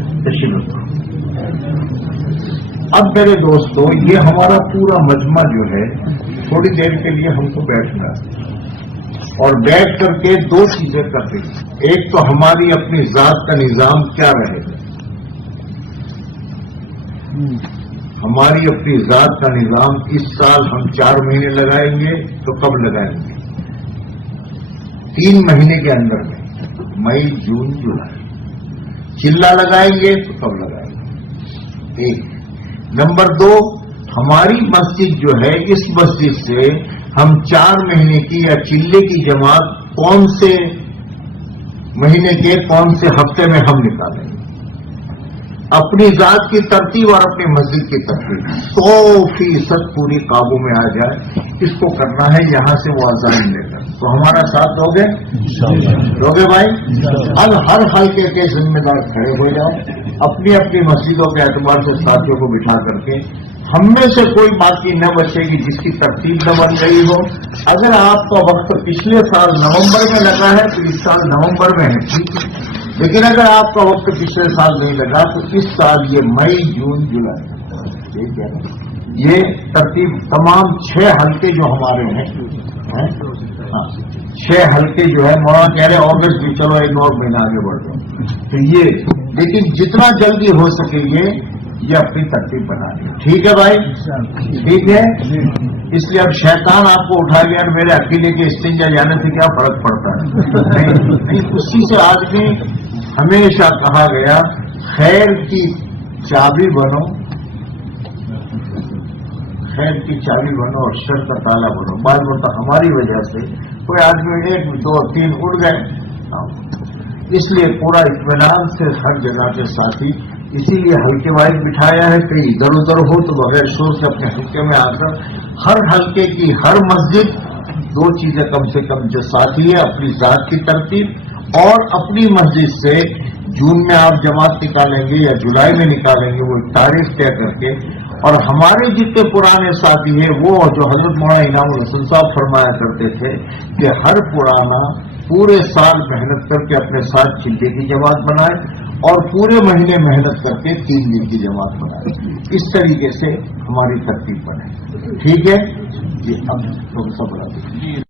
اب میرے دوستو, یہ ہمارا پورا مجمع جو ہے تھوڑی دیر کے لیے ہم کو بیٹھنا ہے, اور بیٹھ کر کے 2 چیزیں کرتے ہیں. ایک تو ہماری اپنی ذات کا نظام کیا رہے گا, ہماری اپنی ذات کا نظام. اس سال ہم 4 مہینے لگائیں گے تو کب لگائیں گے؟ 3 مہینے کے اندر میں, مئی جون جولائی. چلہ لگائیں گے تو کب لگائیں گے؟ 1. نمبر 2, ہماری مسجد جو ہے, اس مسجد سے ہم 4 مہینے کی یا چلے کی جماعت کون سے مہینے کے کون سے ہفتے میں ہم نکالیں گے؟ اپنی ذات کی ترتیب اور اپنی مسجد کی ترتیب 100% پوری قابو میں آ جائے، اس کو کرنا ہے یہاں سے وہ اذان لے کر۔ تو ہمارا ساتھ دو گے بھائی؟ اب ہر حلقے کے ذمہ دار کھڑے ہو جائیں، اپنی اپنی مسجدوں کے اعتبار سے ساتھیوں کو بٹھا کر کے، ہم میں سے کوئی باقی نہ بچے گی جس کی ترتیب نہ بن رہی ہو۔ اگر آپ کا وقت پچھلے سال نومبر میں لگا ہے تو اس سال نومبر میں ہے، ٹھیک ہے، لیکن اگر آپ کا وقت پچھلے سال نہیں لگا تو اس سال یہ مئی، جون، جولائی، ٹھیک ہے، یہ ترتیب تمام 6 حلقے جو ہمارے ہیں، 6 حلقے جو ہے مولانا کہہ رہے اگست بھی، چلو ایک اور مہینہ آگے بڑھ جاؤ تو یہ، لیکن جتنا جلدی ہو سکے یہ اپنی ترتیب بنا لیں، ٹھیک ہے بھائی؟ ٹھیک ہے، اس لیے اب شیطان آپ کو اٹھا لیا، میرے اکیلے کے استنجا جانے سے کیا فرق پڑتا ہے؟ نہیں، اسی سے آدمی ہمیشہ کہا گیا خیر کی چابی بنو، خیر کی چابی بنو اور شر کا تالا بنو۔ بعض مرتبہ ہماری وجہ سے کوئی آدمی 1، 2، 3 اڑ گئے، اس لیے پورا اطمینان سے ہر جگہ کے ساتھی، اسی لیے حلقے وائز بٹھایا ہے کہ ادھر ادھر ہو تو بغیر شور سے اپنے حلقے میں آ کر ہر حلقے کی ہر مسجد 2 چیزیں کم سے کم جو ساتھی ہے، اپنی ذات کی ترتیب اور اپنی مسجد سے جون میں آپ جماعت نکالیں گے یا جولائی میں نکالیں گے، وہ تاریخ طے کر کے، اور ہمارے جتنے پرانے ساتھی ہیں وہ جو حضرت مولانا انعام الحسن صاحب فرمایا کرتے تھے کہ ہر پرانا پورے سال محنت کر کے اپنے ساتھ چلے کی جماعت بنائے اور پورے مہینے محنت کر کے 3 دن کی جماعت بنائے، اس طریقے سے ہماری ترتیب بنے، ٹھیک ہے جی؟ اب سب بڑا